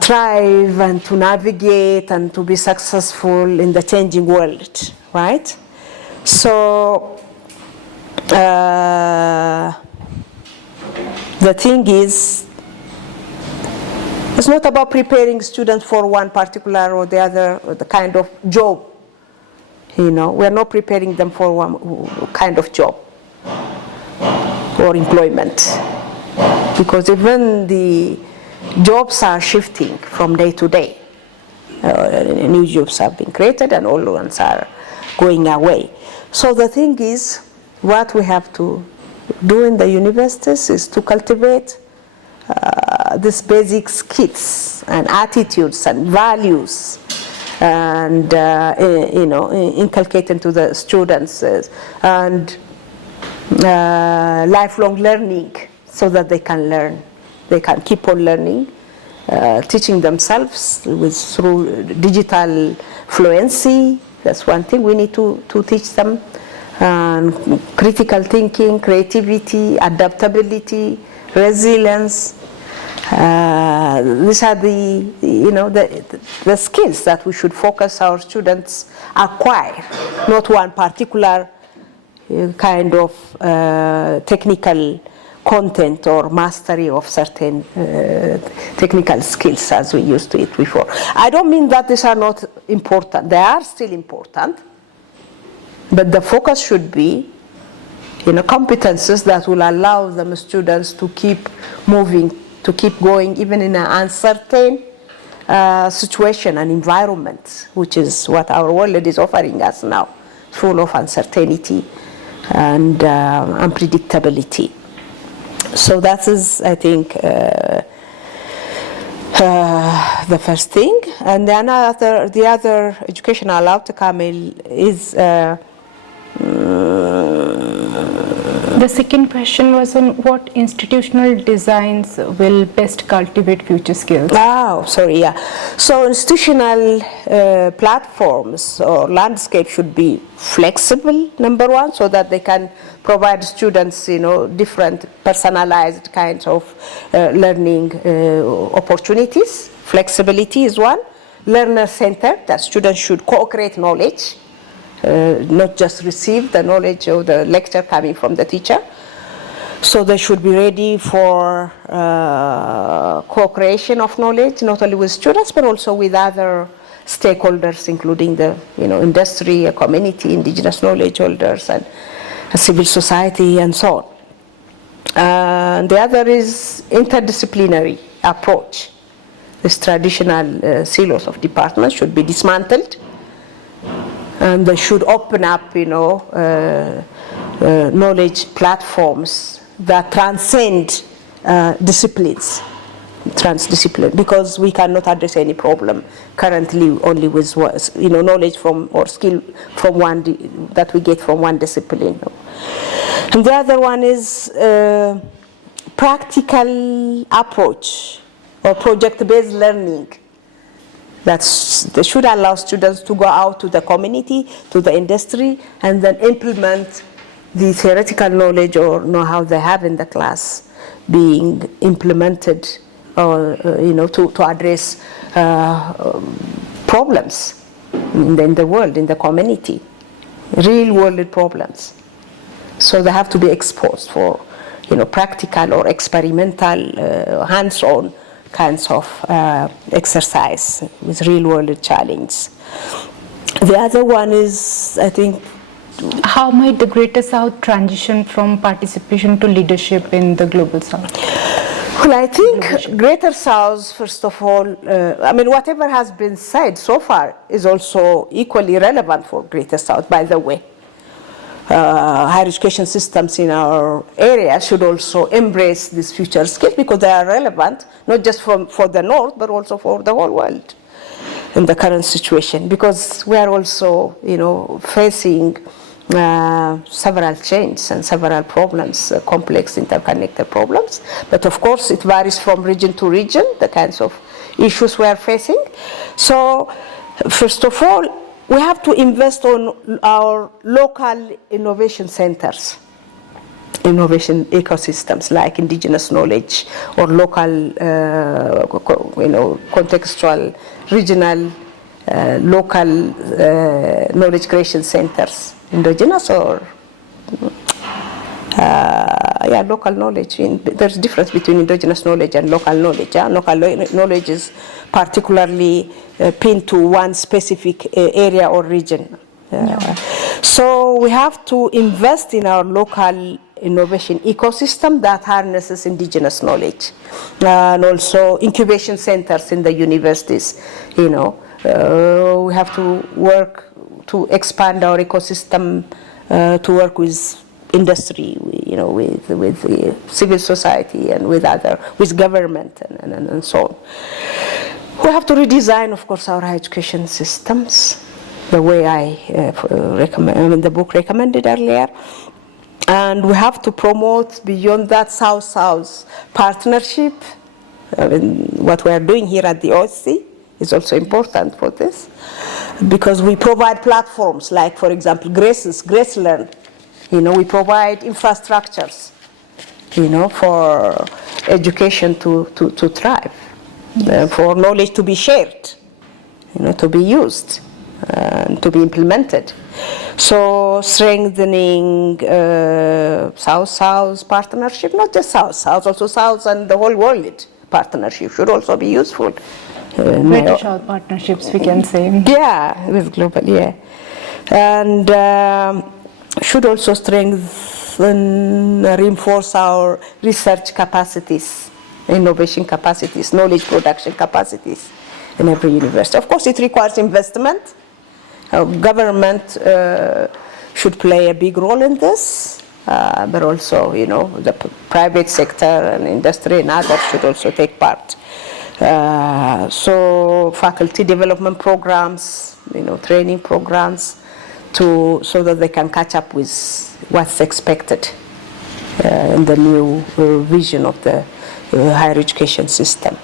thrive and to navigate and to be successful in the changing world, right? So the thing is, it's not about preparing students for one particular or the other or the kind of job. We're not preparing them for one kind of job or employment, because even the jobs are shifting from day to day. New jobs have been created and old ones are going away. So the thing is, what we have to do in the universities is to cultivate these basic skills and attitudes and values, and inculcate into the students and lifelong learning, so that they can learn. They can keep on learning, teaching themselves through digital fluency. That's one thing we need to teach them. and critical thinking, creativity, adaptability, resilience. These are the skills that we should focus our students acquire, not one particular kind of technical content or mastery of certain technical skills as we used to it before. I don't mean that these are not important. They are still important, but the focus should be competences that will allow the students to keep moving, to keep going even in an uncertain situation and environment, which is what our world is offering us now, full of uncertainty and unpredictability. So that is, I think, the first thing. And then the other educational outcome is the second question was on what institutional designs will best cultivate future skills. Oh, sorry, yeah. So institutional platforms or landscape should be flexible, number one, so that they can provide students, different personalized kinds of learning opportunities. Flexibility is one. Learner-centered, that students should co-create knowledge. Not just receive the knowledge or the lecture coming from the teacher. So they should be ready for co-creation of knowledge, not only with students, but also with other stakeholders, including the industry, community, indigenous knowledge holders, and civil society, and so on. The other is interdisciplinary approach. This traditional silos of departments should be dismantled, and they should open up, knowledge platforms that transcend disciplines, transdiscipline, because we cannot address any problem currently only with knowledge from or skill from one that we get from one discipline. And the other one is practical approach or project-based learning. They should allow students to go out to the community, to the industry, and then implement the theoretical knowledge or know-how they have in the class being implemented to address problems in the world, in the community, real-world problems. So they have to be exposed for practical or experimental, hands-on kinds of exercise with real-world challenge. The other one is, I think, how might the Greater South transition from participation to leadership in the Global South? Well, I think Greater South, first of all, whatever has been said so far is also equally relevant for Greater South, by the way. Higher education systems in our area should also embrace these future skills because they are relevant, not just for the North, but also for the whole world in the current situation, because we are also, facing several changes and several problems, complex interconnected problems. But of course, it varies from region to region, the kinds of issues we are facing. So, first of all, we have to invest on our local innovation centers, innovation ecosystems like indigenous knowledge or local, contextual, regional, local knowledge creation centers, indigenous or local knowledge. There's a difference between indigenous knowledge and local knowledge. Local knowledge is particularly pinned to one specific area or region. So we have to invest in our local innovation ecosystem that harnesses indigenous knowledge, and also incubation centers in the universities. We have to work to expand our ecosystem to work with industry, with civil society and with government and so on. We have to redesign, of course, our higher education systems, the way the book recommended earlier. And we have to promote beyond that South-South partnership. What we are doing here at the OSC is also important for this, because we provide platforms like, for example, Grace Learn We provide infrastructures, for education to thrive, for knowledge to be shared, to be used, and to be implemented. So strengthening South-South partnership, not just South-South, also South and the whole world partnership should also be useful. British-South partnerships, we can say. Yeah, with global, yeah. And should also strengthen, reinforce our research capacities, innovation capacities, knowledge production capacities in every university. Of course, it requires investment. Government should play a big role in this, but also, the private sector and industry and others should also take part. So faculty development programs, training programs, so that they can catch up with what's expected in the new vision of the higher education system.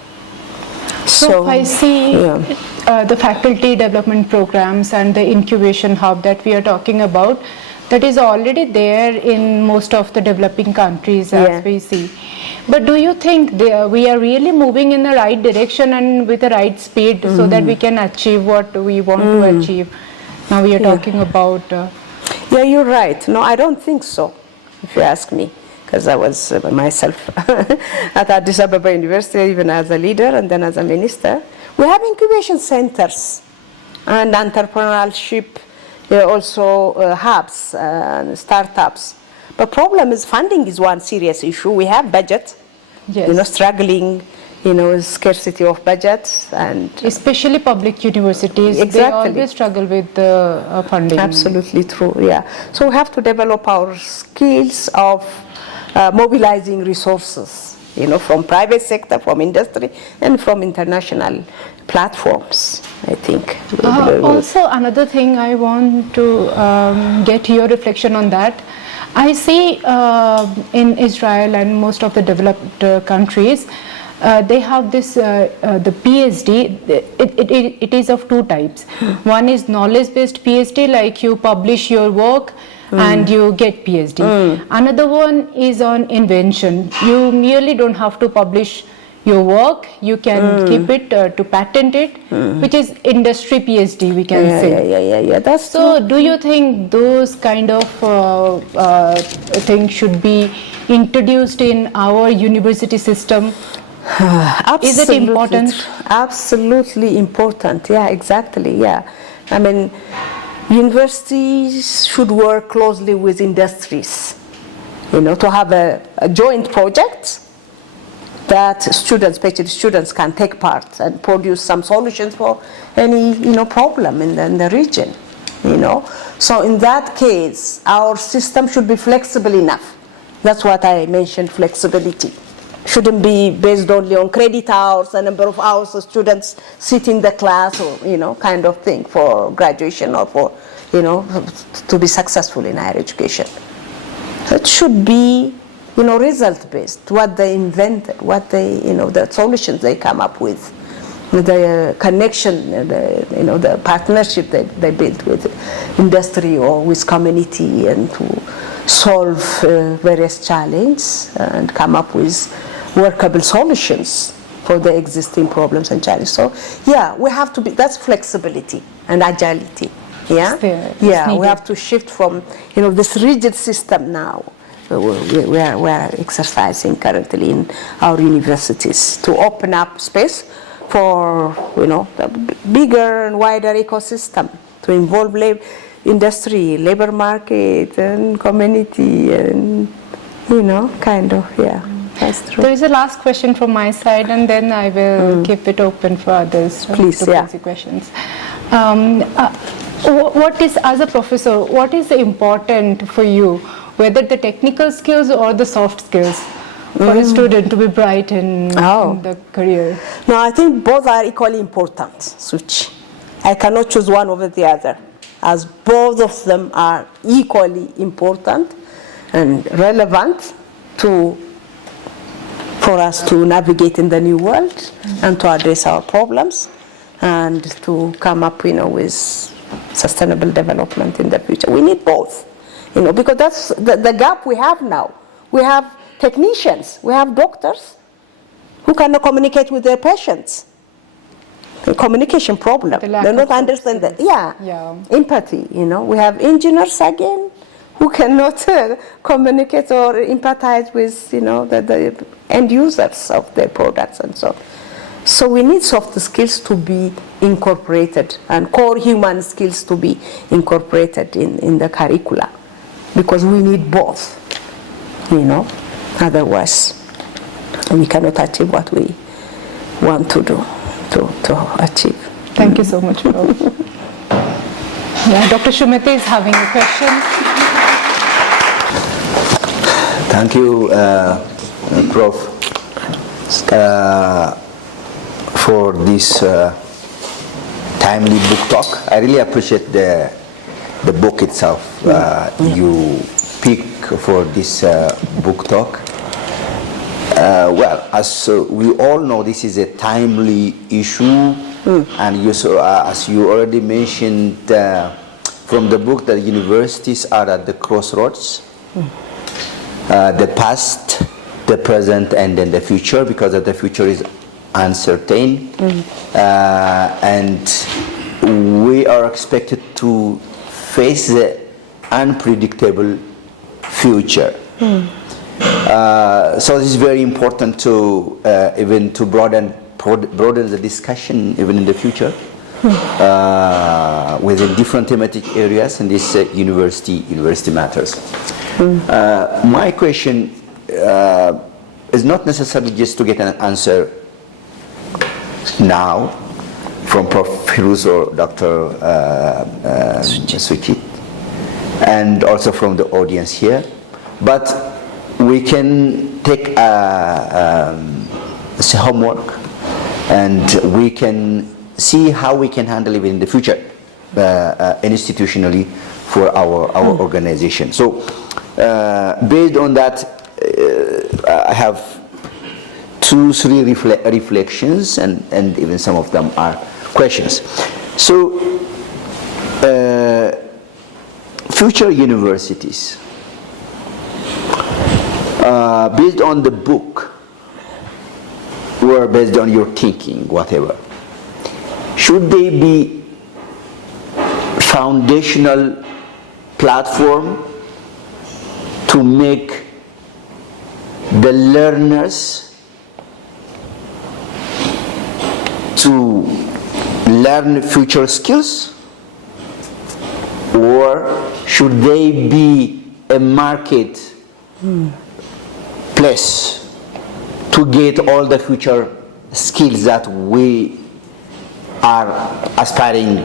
So I see the faculty development programs and the incubation hub that we are talking about, that is already there in most of the developing countries, as we see. But do you think we are really moving in the right direction and with the right speed so that we can achieve what we want to achieve? Now we are talking about... Yeah, you're right. No, I don't think so, if you ask me, because I was myself at Addis Ababa University, even as a leader and then as a minister. We have incubation centers and entrepreneurship, also hubs and startups. But problem is funding is one serious issue. We have budget, struggling, scarcity of budgets, and especially public universities. They always struggle with the funding. Absolutely true. Yeah. So we have to develop our skills of mobilizing resources, from private sector, from industry, and from international platforms, I think. Also, another thing I want to get your reflection on that. I see in Israel and most of the developed countries, they have this, the PhD, it is of two types. One is knowledge-based PhD, like you publish your work and you get PhD. Another one is on invention. You merely don't have to publish your work, you can keep it to patent it, which is industry PhD, we can say. Yeah. That's so. Do you think those kind of things should be introduced in our university system? Absolutely. Is it important? Absolutely important. Yeah, exactly. Yeah, I mean, universities should work closely with industries, to have a joint project that students, especially students, can take part and produce some solutions for any problem in the region. So in that case, our system should be flexible enough. That's what I mentioned, flexibility. Shouldn't be based only on credit hours, the number of hours the students sit in the class, or kind of thing for graduation or for to be successful in higher education. It should be result based, what they invented, what they the solutions they come up with, the connection, the partnership they built with industry or with community, and to solve various challenges and come up with workable solutions for the existing problems and challenges. So yeah, we have to be, that's flexibility and agility. Yeah, we have to shift from this rigid system now we are exercising currently in our universities, to open up space for the bigger and wider ecosystem, to involve industry, labor market, and community, and that's true. There is a last question from my side, and then I will keep it open for others. Please, to ask questions. What is, as a professor, what is important for you, whether the technical skills or the soft skills, for a student to be bright in the career? No, I think both are equally important, Suchi. I cannot choose one over the other, as both of them are equally important and relevant for us to navigate in the new world and to address our problems and to come up with sustainable development in the future. We need both. because that's the gap we have now. We have technicians, we have doctors who cannot communicate with their patients. A communication problem. They don't understand that. Yeah. Empathy. We have engineers again who cannot communicate or empathize with the end users of their products and so on. So we need soft skills to be incorporated and core human skills to be incorporated in the curricula, because we need both. Otherwise we cannot achieve what we want to do. To achieve. Thank you so much, Prof. Dr. Shumita is having a question. Thank you, Prof, for this timely book talk. I really appreciate the book itself you pick for this book talk. Well, as we all know, this is a timely issue, and as you already mentioned from the book, that universities are at the crossroads, the past, the present, and then the future, because the future is uncertain, and we are expected to face the unpredictable future. So this is very important to even to broaden the discussion even in the future within different thematic areas in this university matters. My question is not necessarily just to get an answer now from Prof. Hirut or Dr. Suchit, and also from the audience here, but we can take homework, and we can see how we can handle it in the future institutionally for our organization. So based on that, I have 2-3 reflections, and even some of them are questions. So future universities, based on the book or based on your thinking, whatever, should they be foundational platform to make the learners to learn future skills, or should they be a market place to get all the future skills that we are aspiring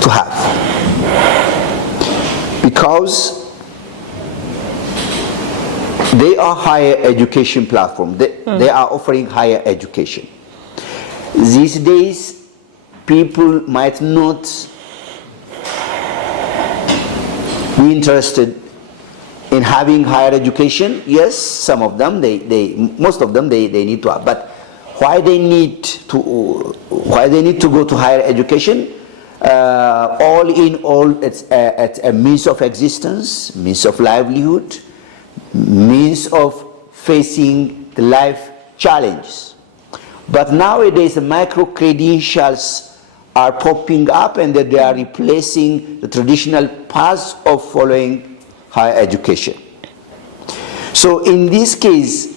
to have? Because they are higher education platform. They are offering higher education. These days, people might not be interested in having higher education. Yes, some of them, most of them, they need to have. But why they need to go to higher education? All in all, it's a means of existence, means of livelihood, means of facing the life challenges. But nowadays, the micro credentials are popping up, and they are replacing the traditional paths of following higher education. So in this case,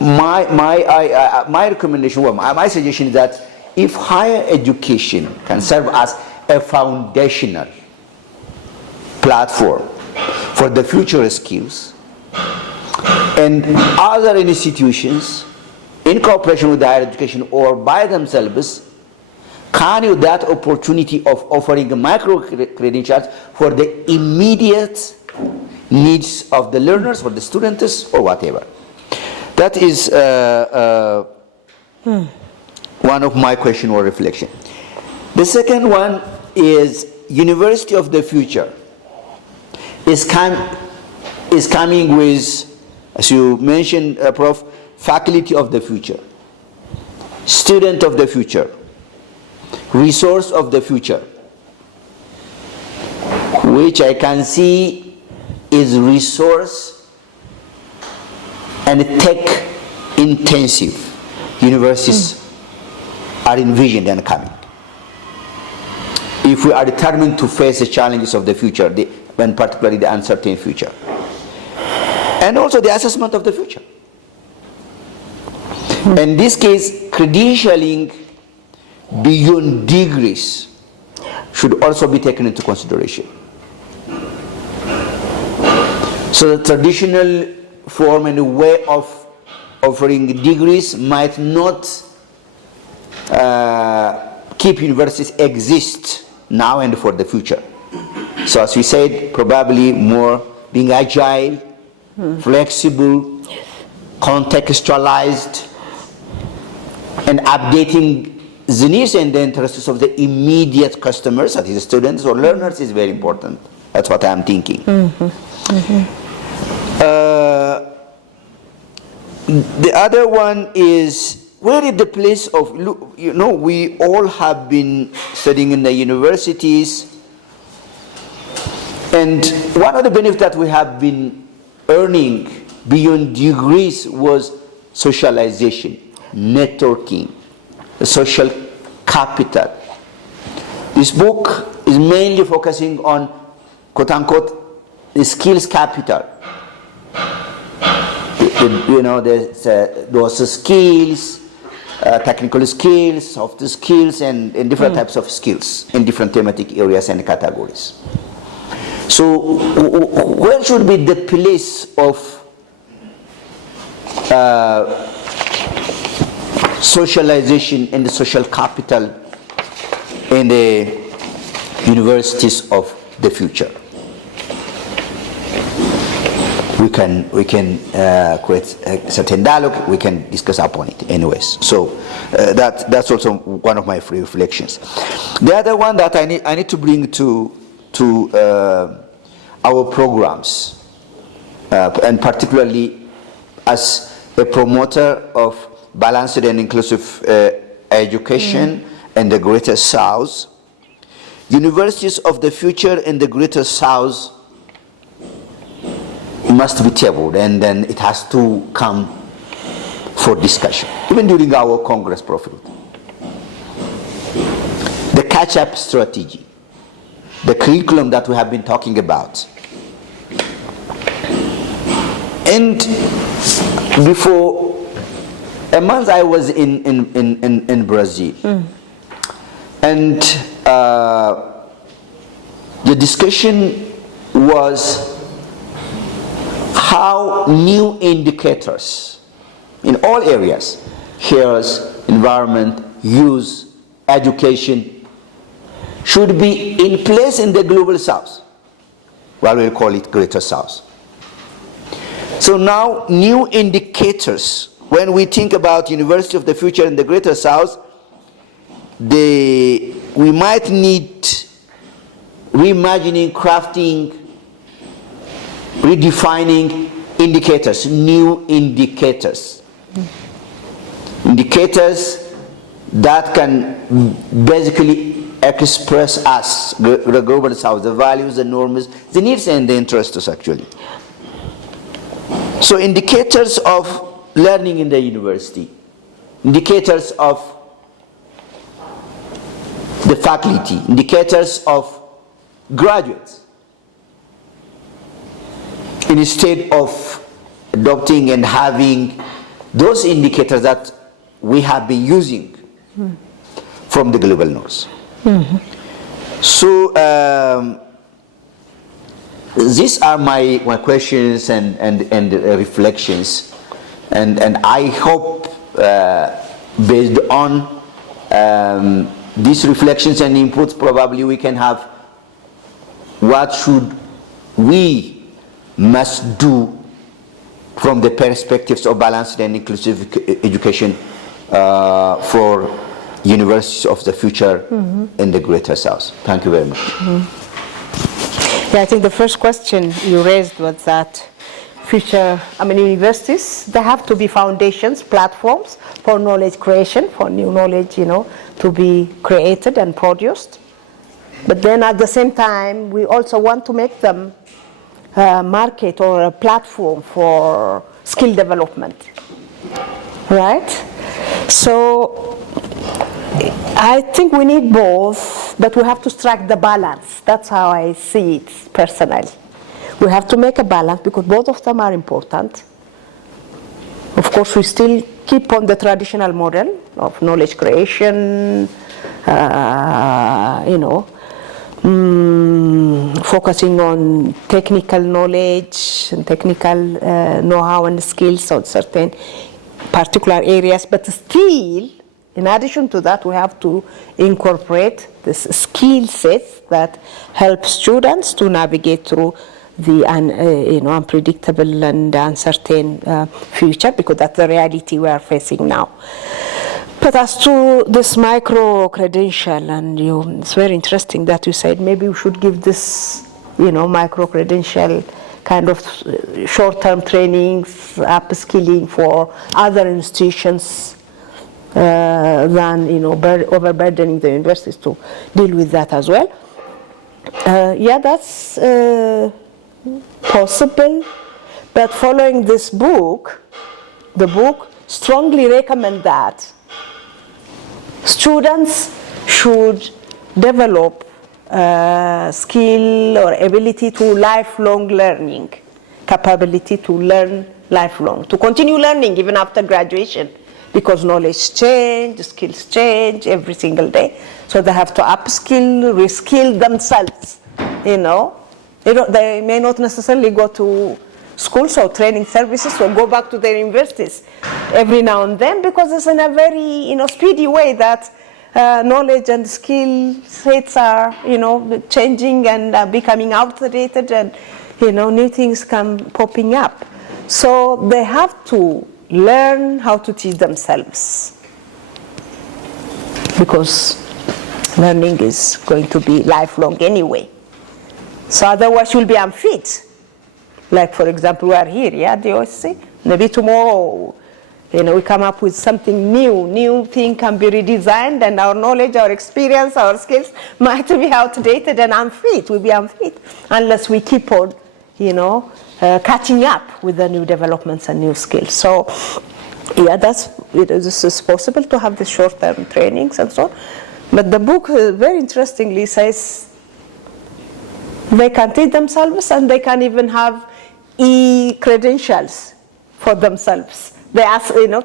my recommendation, my suggestion is that if higher education can serve as a foundational platform for the future skills, and other institutions in cooperation with higher education or by themselves can use that opportunity of offering micro credentials for the immediate needs of the learners, for the students, or whatever. That is one of my question or reflection. The second one is University of the Future is coming with, as you mentioned, Prof, faculty of the future, student of the future, resource of the future. which I can see is resource and tech intensive universities are envisioned and coming. If we are determined to face the challenges of the future, and particularly the uncertain future, and also the assessment of the future. In this case, credentialing beyond degrees should also be taken into consideration. So the traditional form and way of offering degrees might not keep universities exist now and for the future. So as we said, probably more being agile, flexible, contextualized, and updating the needs and the interests of the immediate customers, that is students or learners, is very important. That's what I'm thinking. The other one is, where is the place of, you know, we all have been studying in the universities, and one of the benefits that we have been earning beyond degrees was socialization, networking, the social capital. This book is mainly focusing on, quote unquote, the skills capital. You know, those skills, technical skills, soft skills, and different types of skills in different thematic areas and categories. So where should be the place of socialization and the social capital in the universities of the future? We can create a certain dialogue. We can discuss upon it, anyways. So that's also one of my reflections. The other one that I need to bring to our programs, and particularly as a promoter of balanced and inclusive education in the Greater South, universities of the future in the Greater South must be tabled, and then it has to come for discussion, even during our Congress, Prof. The catch-up strategy, the curriculum that we have been talking about. And before a month I was in Brazil, and the discussion was how new indicators in all areas, health, environment, use, education, should be in place in the Global South. Well, we'll call it Greater South. So now, new indicators, when we think about University of the Future in the Greater South, we might need reimagining, crafting, redefining indicators, new indicators. Indicators that can basically express us, the Global South, the values, the norms, the needs and the interests actually. So indicators of learning in the university, indicators of the faculty, indicators of graduates, instead of adopting and having those indicators that we have been using from the global north. So these are my questions and reflections, and I hope based on these reflections and inputs, probably we can have what should we must do from the perspectives of balanced and inclusive education for universities of the future in the Greater South. Thank you very much. Yeah, I think the first question you raised was that universities, they have to be foundations, platforms for knowledge creation, for new knowledge, to be created and produced. But then at the same time, we also want to make them a market or a platform for skill development, right? So I think we need both, but we have to strike the balance. That's how I see it personally. We have to make a balance because both of them are important. Of course, we still keep on the traditional model of knowledge creation, focusing on technical knowledge and technical know-how and skills on certain particular areas, but still, in addition to that, we have to incorporate this skill set that help students to navigate through the unpredictable and uncertain future, because that's the reality we are facing now. But as to this micro-credential, and it's very interesting that you said maybe we should give this, micro-credential kind of short-term trainings, upskilling for other institutions than, overburdening the universities to deal with that as well. That's possible, but following this book, the book strongly recommend that students should develop skill or ability to lifelong learning, capability to learn lifelong, to continue learning even after graduation, because knowledge change, skills change every single day. So they have to upskill, reskill themselves, They may not necessarily go to schools or training services or go back to their universities every now and then, because it's in a very, speedy way that knowledge and skill sets are, changing and becoming outdated, and, new things come popping up. So they have to learn how to teach themselves, because learning is going to be lifelong anyway. So otherwise you'll be unfit. Like, for example, we are here, at the OSC. Maybe tomorrow, we come up with something new thing can be redesigned, and our knowledge, our experience, our skills might be outdated and unfit. We'll be unfit unless we keep on, catching up with the new developments and new skills. So, this is possible to have the short-term trainings and so on. But the book very interestingly says they can teach themselves, and they can even have e-credentials for themselves. They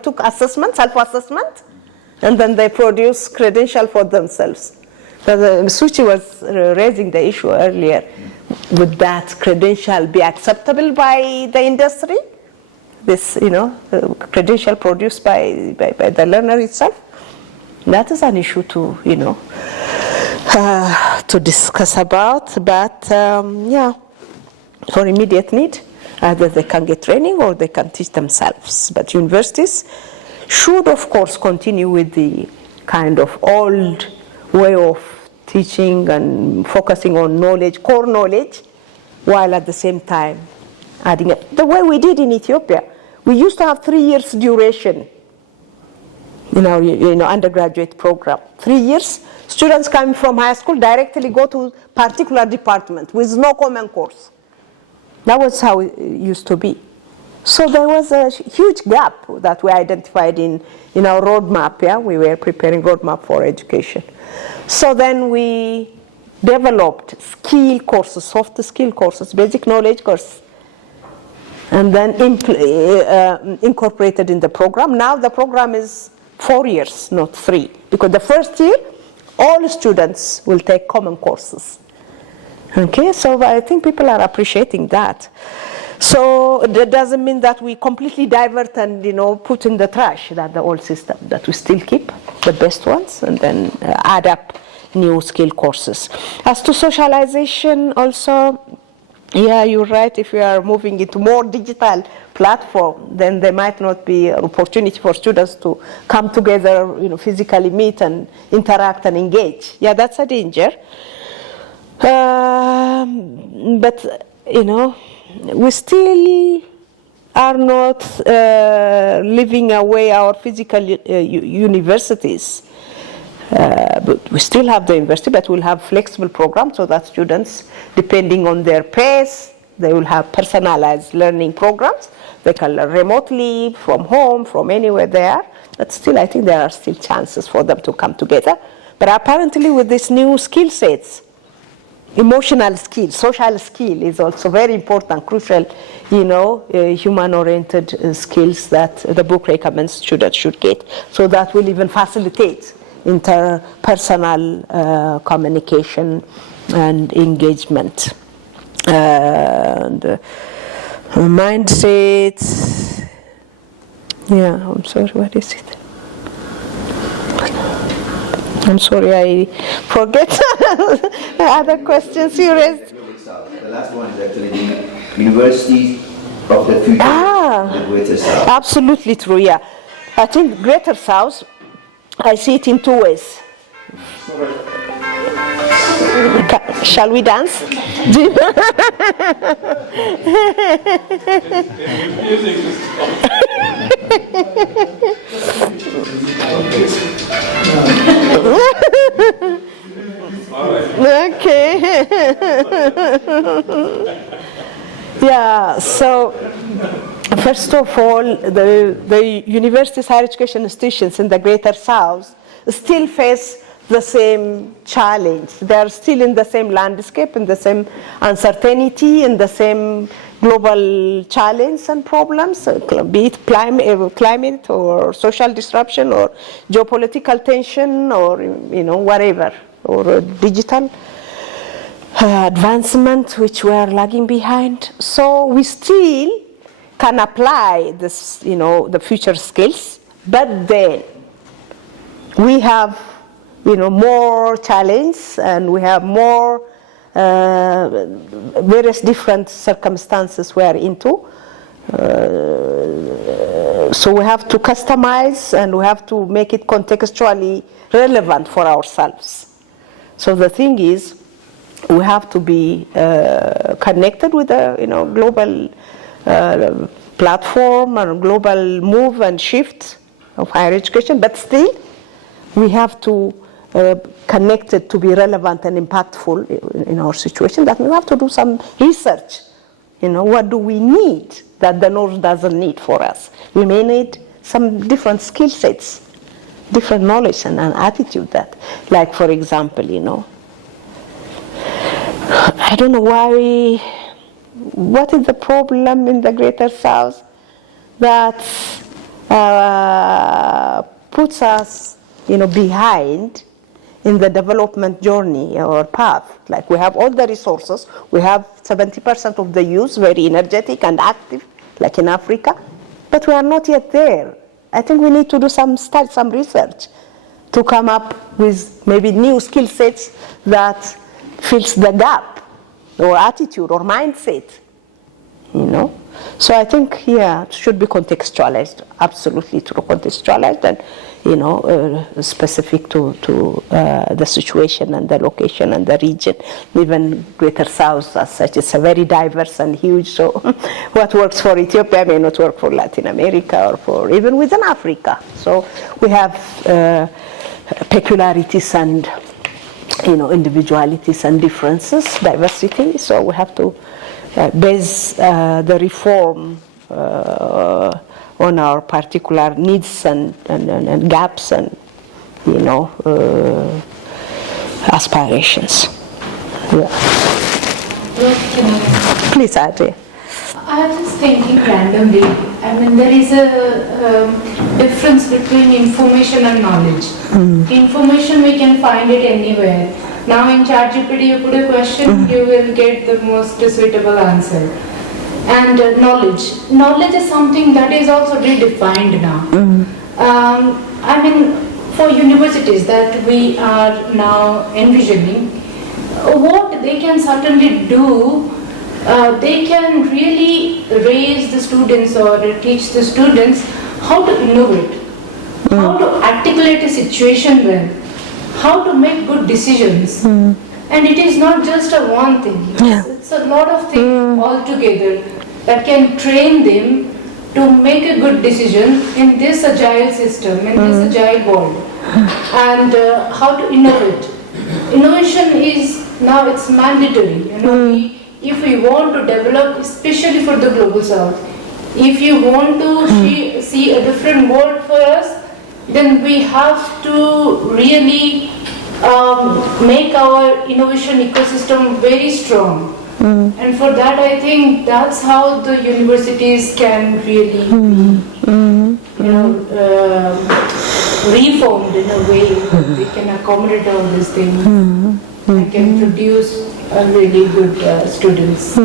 took assessment, self-assessment, and then they produce credential for themselves. Suchi was raising the issue earlier. Would that credential be acceptable by the industry? This, credential produced by the learner itself? That is an issue to, to discuss about. But, for immediate need, either they can get training or they can teach themselves. But universities should, of course, continue with the kind of old way of teaching and focusing on knowledge, core knowledge, while at the same time adding it. The way we did in Ethiopia, we used to have 3 years duration in our undergraduate program. 3 years, students coming from high school directly go to particular department with no common course. That was how it used to be. So there was a huge gap that we identified in our roadmap. We were preparing roadmap for education. So then we developed skill courses, soft skill courses, basic knowledge courses, and then incorporated in the program. Now the program is 4 years, not 3, because the first year all students will take common courses. Okay, so I think people are appreciating that. So that doesn't mean that we completely divert and put in the trash the old system, that we still keep the best ones and then add up new skill courses. As to socialization also, you're right. If we are moving into more digital platform, then there might not be an opportunity for students to come together, physically meet and interact and engage. That's a danger. But we still are not living away our physical universities. But we still have the university, but we'll have flexible programs so that students, depending on their pace, they will have personalized learning programs. They can learn remotely, from home, from anywhere they are. But still, I think there are still chances for them to come together. But apparently with these new skill sets, emotional skill, social skill is also very important, crucial, human-oriented skills that the book recommends students should get. So that will even facilitate interpersonal communication and engagement. And mindset, yeah, I'm sorry, what is it? I'm sorry, I forget the other questions you raised. The last one is actually the universities of the future, the Greater South. Absolutely true, yeah. I think Greater South, I see it in two ways. Shall we dance? Okay. Yeah, so first of all, the universities, higher education institutions in the Greater South still face the same challenge. They are still in the same landscape, in the same uncertainty, in the same global challenge and problems, be it climate or social disruption or geopolitical tension or whatever, or digital advancement which we are lagging behind. So we still can apply this, the future skills, but then we have more challenge, and we have more various different circumstances we are into. So we have to customize, and we have to make it contextually relevant for ourselves. So the thing is, we have to be connected with the global platform and global move and shift of higher education, but still we have to connect it to be relevant and impactful in our situation. That we have to do some research. What do we need that the North doesn't need for us? We may need some different skill sets, different knowledge and an attitude that, like for example, I don't know what is the problem in the Greater South that puts us, behind in the development journey or path. Like we have all the resources, we have 70% of the youth very energetic and active, like in Africa, but we are not yet there. I think we need to do some research to come up with maybe new skill sets that fills the gap, or attitude or mindset, So I think, it should be contextualized, absolutely true, contextualized and, specific to the situation and the location and the region. Even Greater South as such is a very diverse and huge, so what works for Ethiopia may not work for Latin America or for even within Africa. So we have peculiarities and, individualities and differences, diversity, so we have to base the reform on our particular needs and gaps and aspirations. Yeah. Please, Adri. I was just thinking randomly. There is a difference between information and knowledge. Information, we can find it anywhere. Now in ChatGPT, you put a question, you will get the most suitable answer. And knowledge is something that is also redefined now. For universities that we are now envisioning, what they can certainly do, they can really raise the students or teach the students how to innovate, how to articulate a situation well, how to make good decisions. And it is not just a one thing, it's a lot of things all together that can train them to make a good decision in this agile system, in this agile world, and how to innovate. Innovation is now it's mandatory. If we want to develop, especially for the global south, if you want to see a different world for us, then we have to really make our innovation ecosystem very strong. And for that, I think that's how the universities can really be, reformed in a way that they can accommodate all these things and can produce really good students.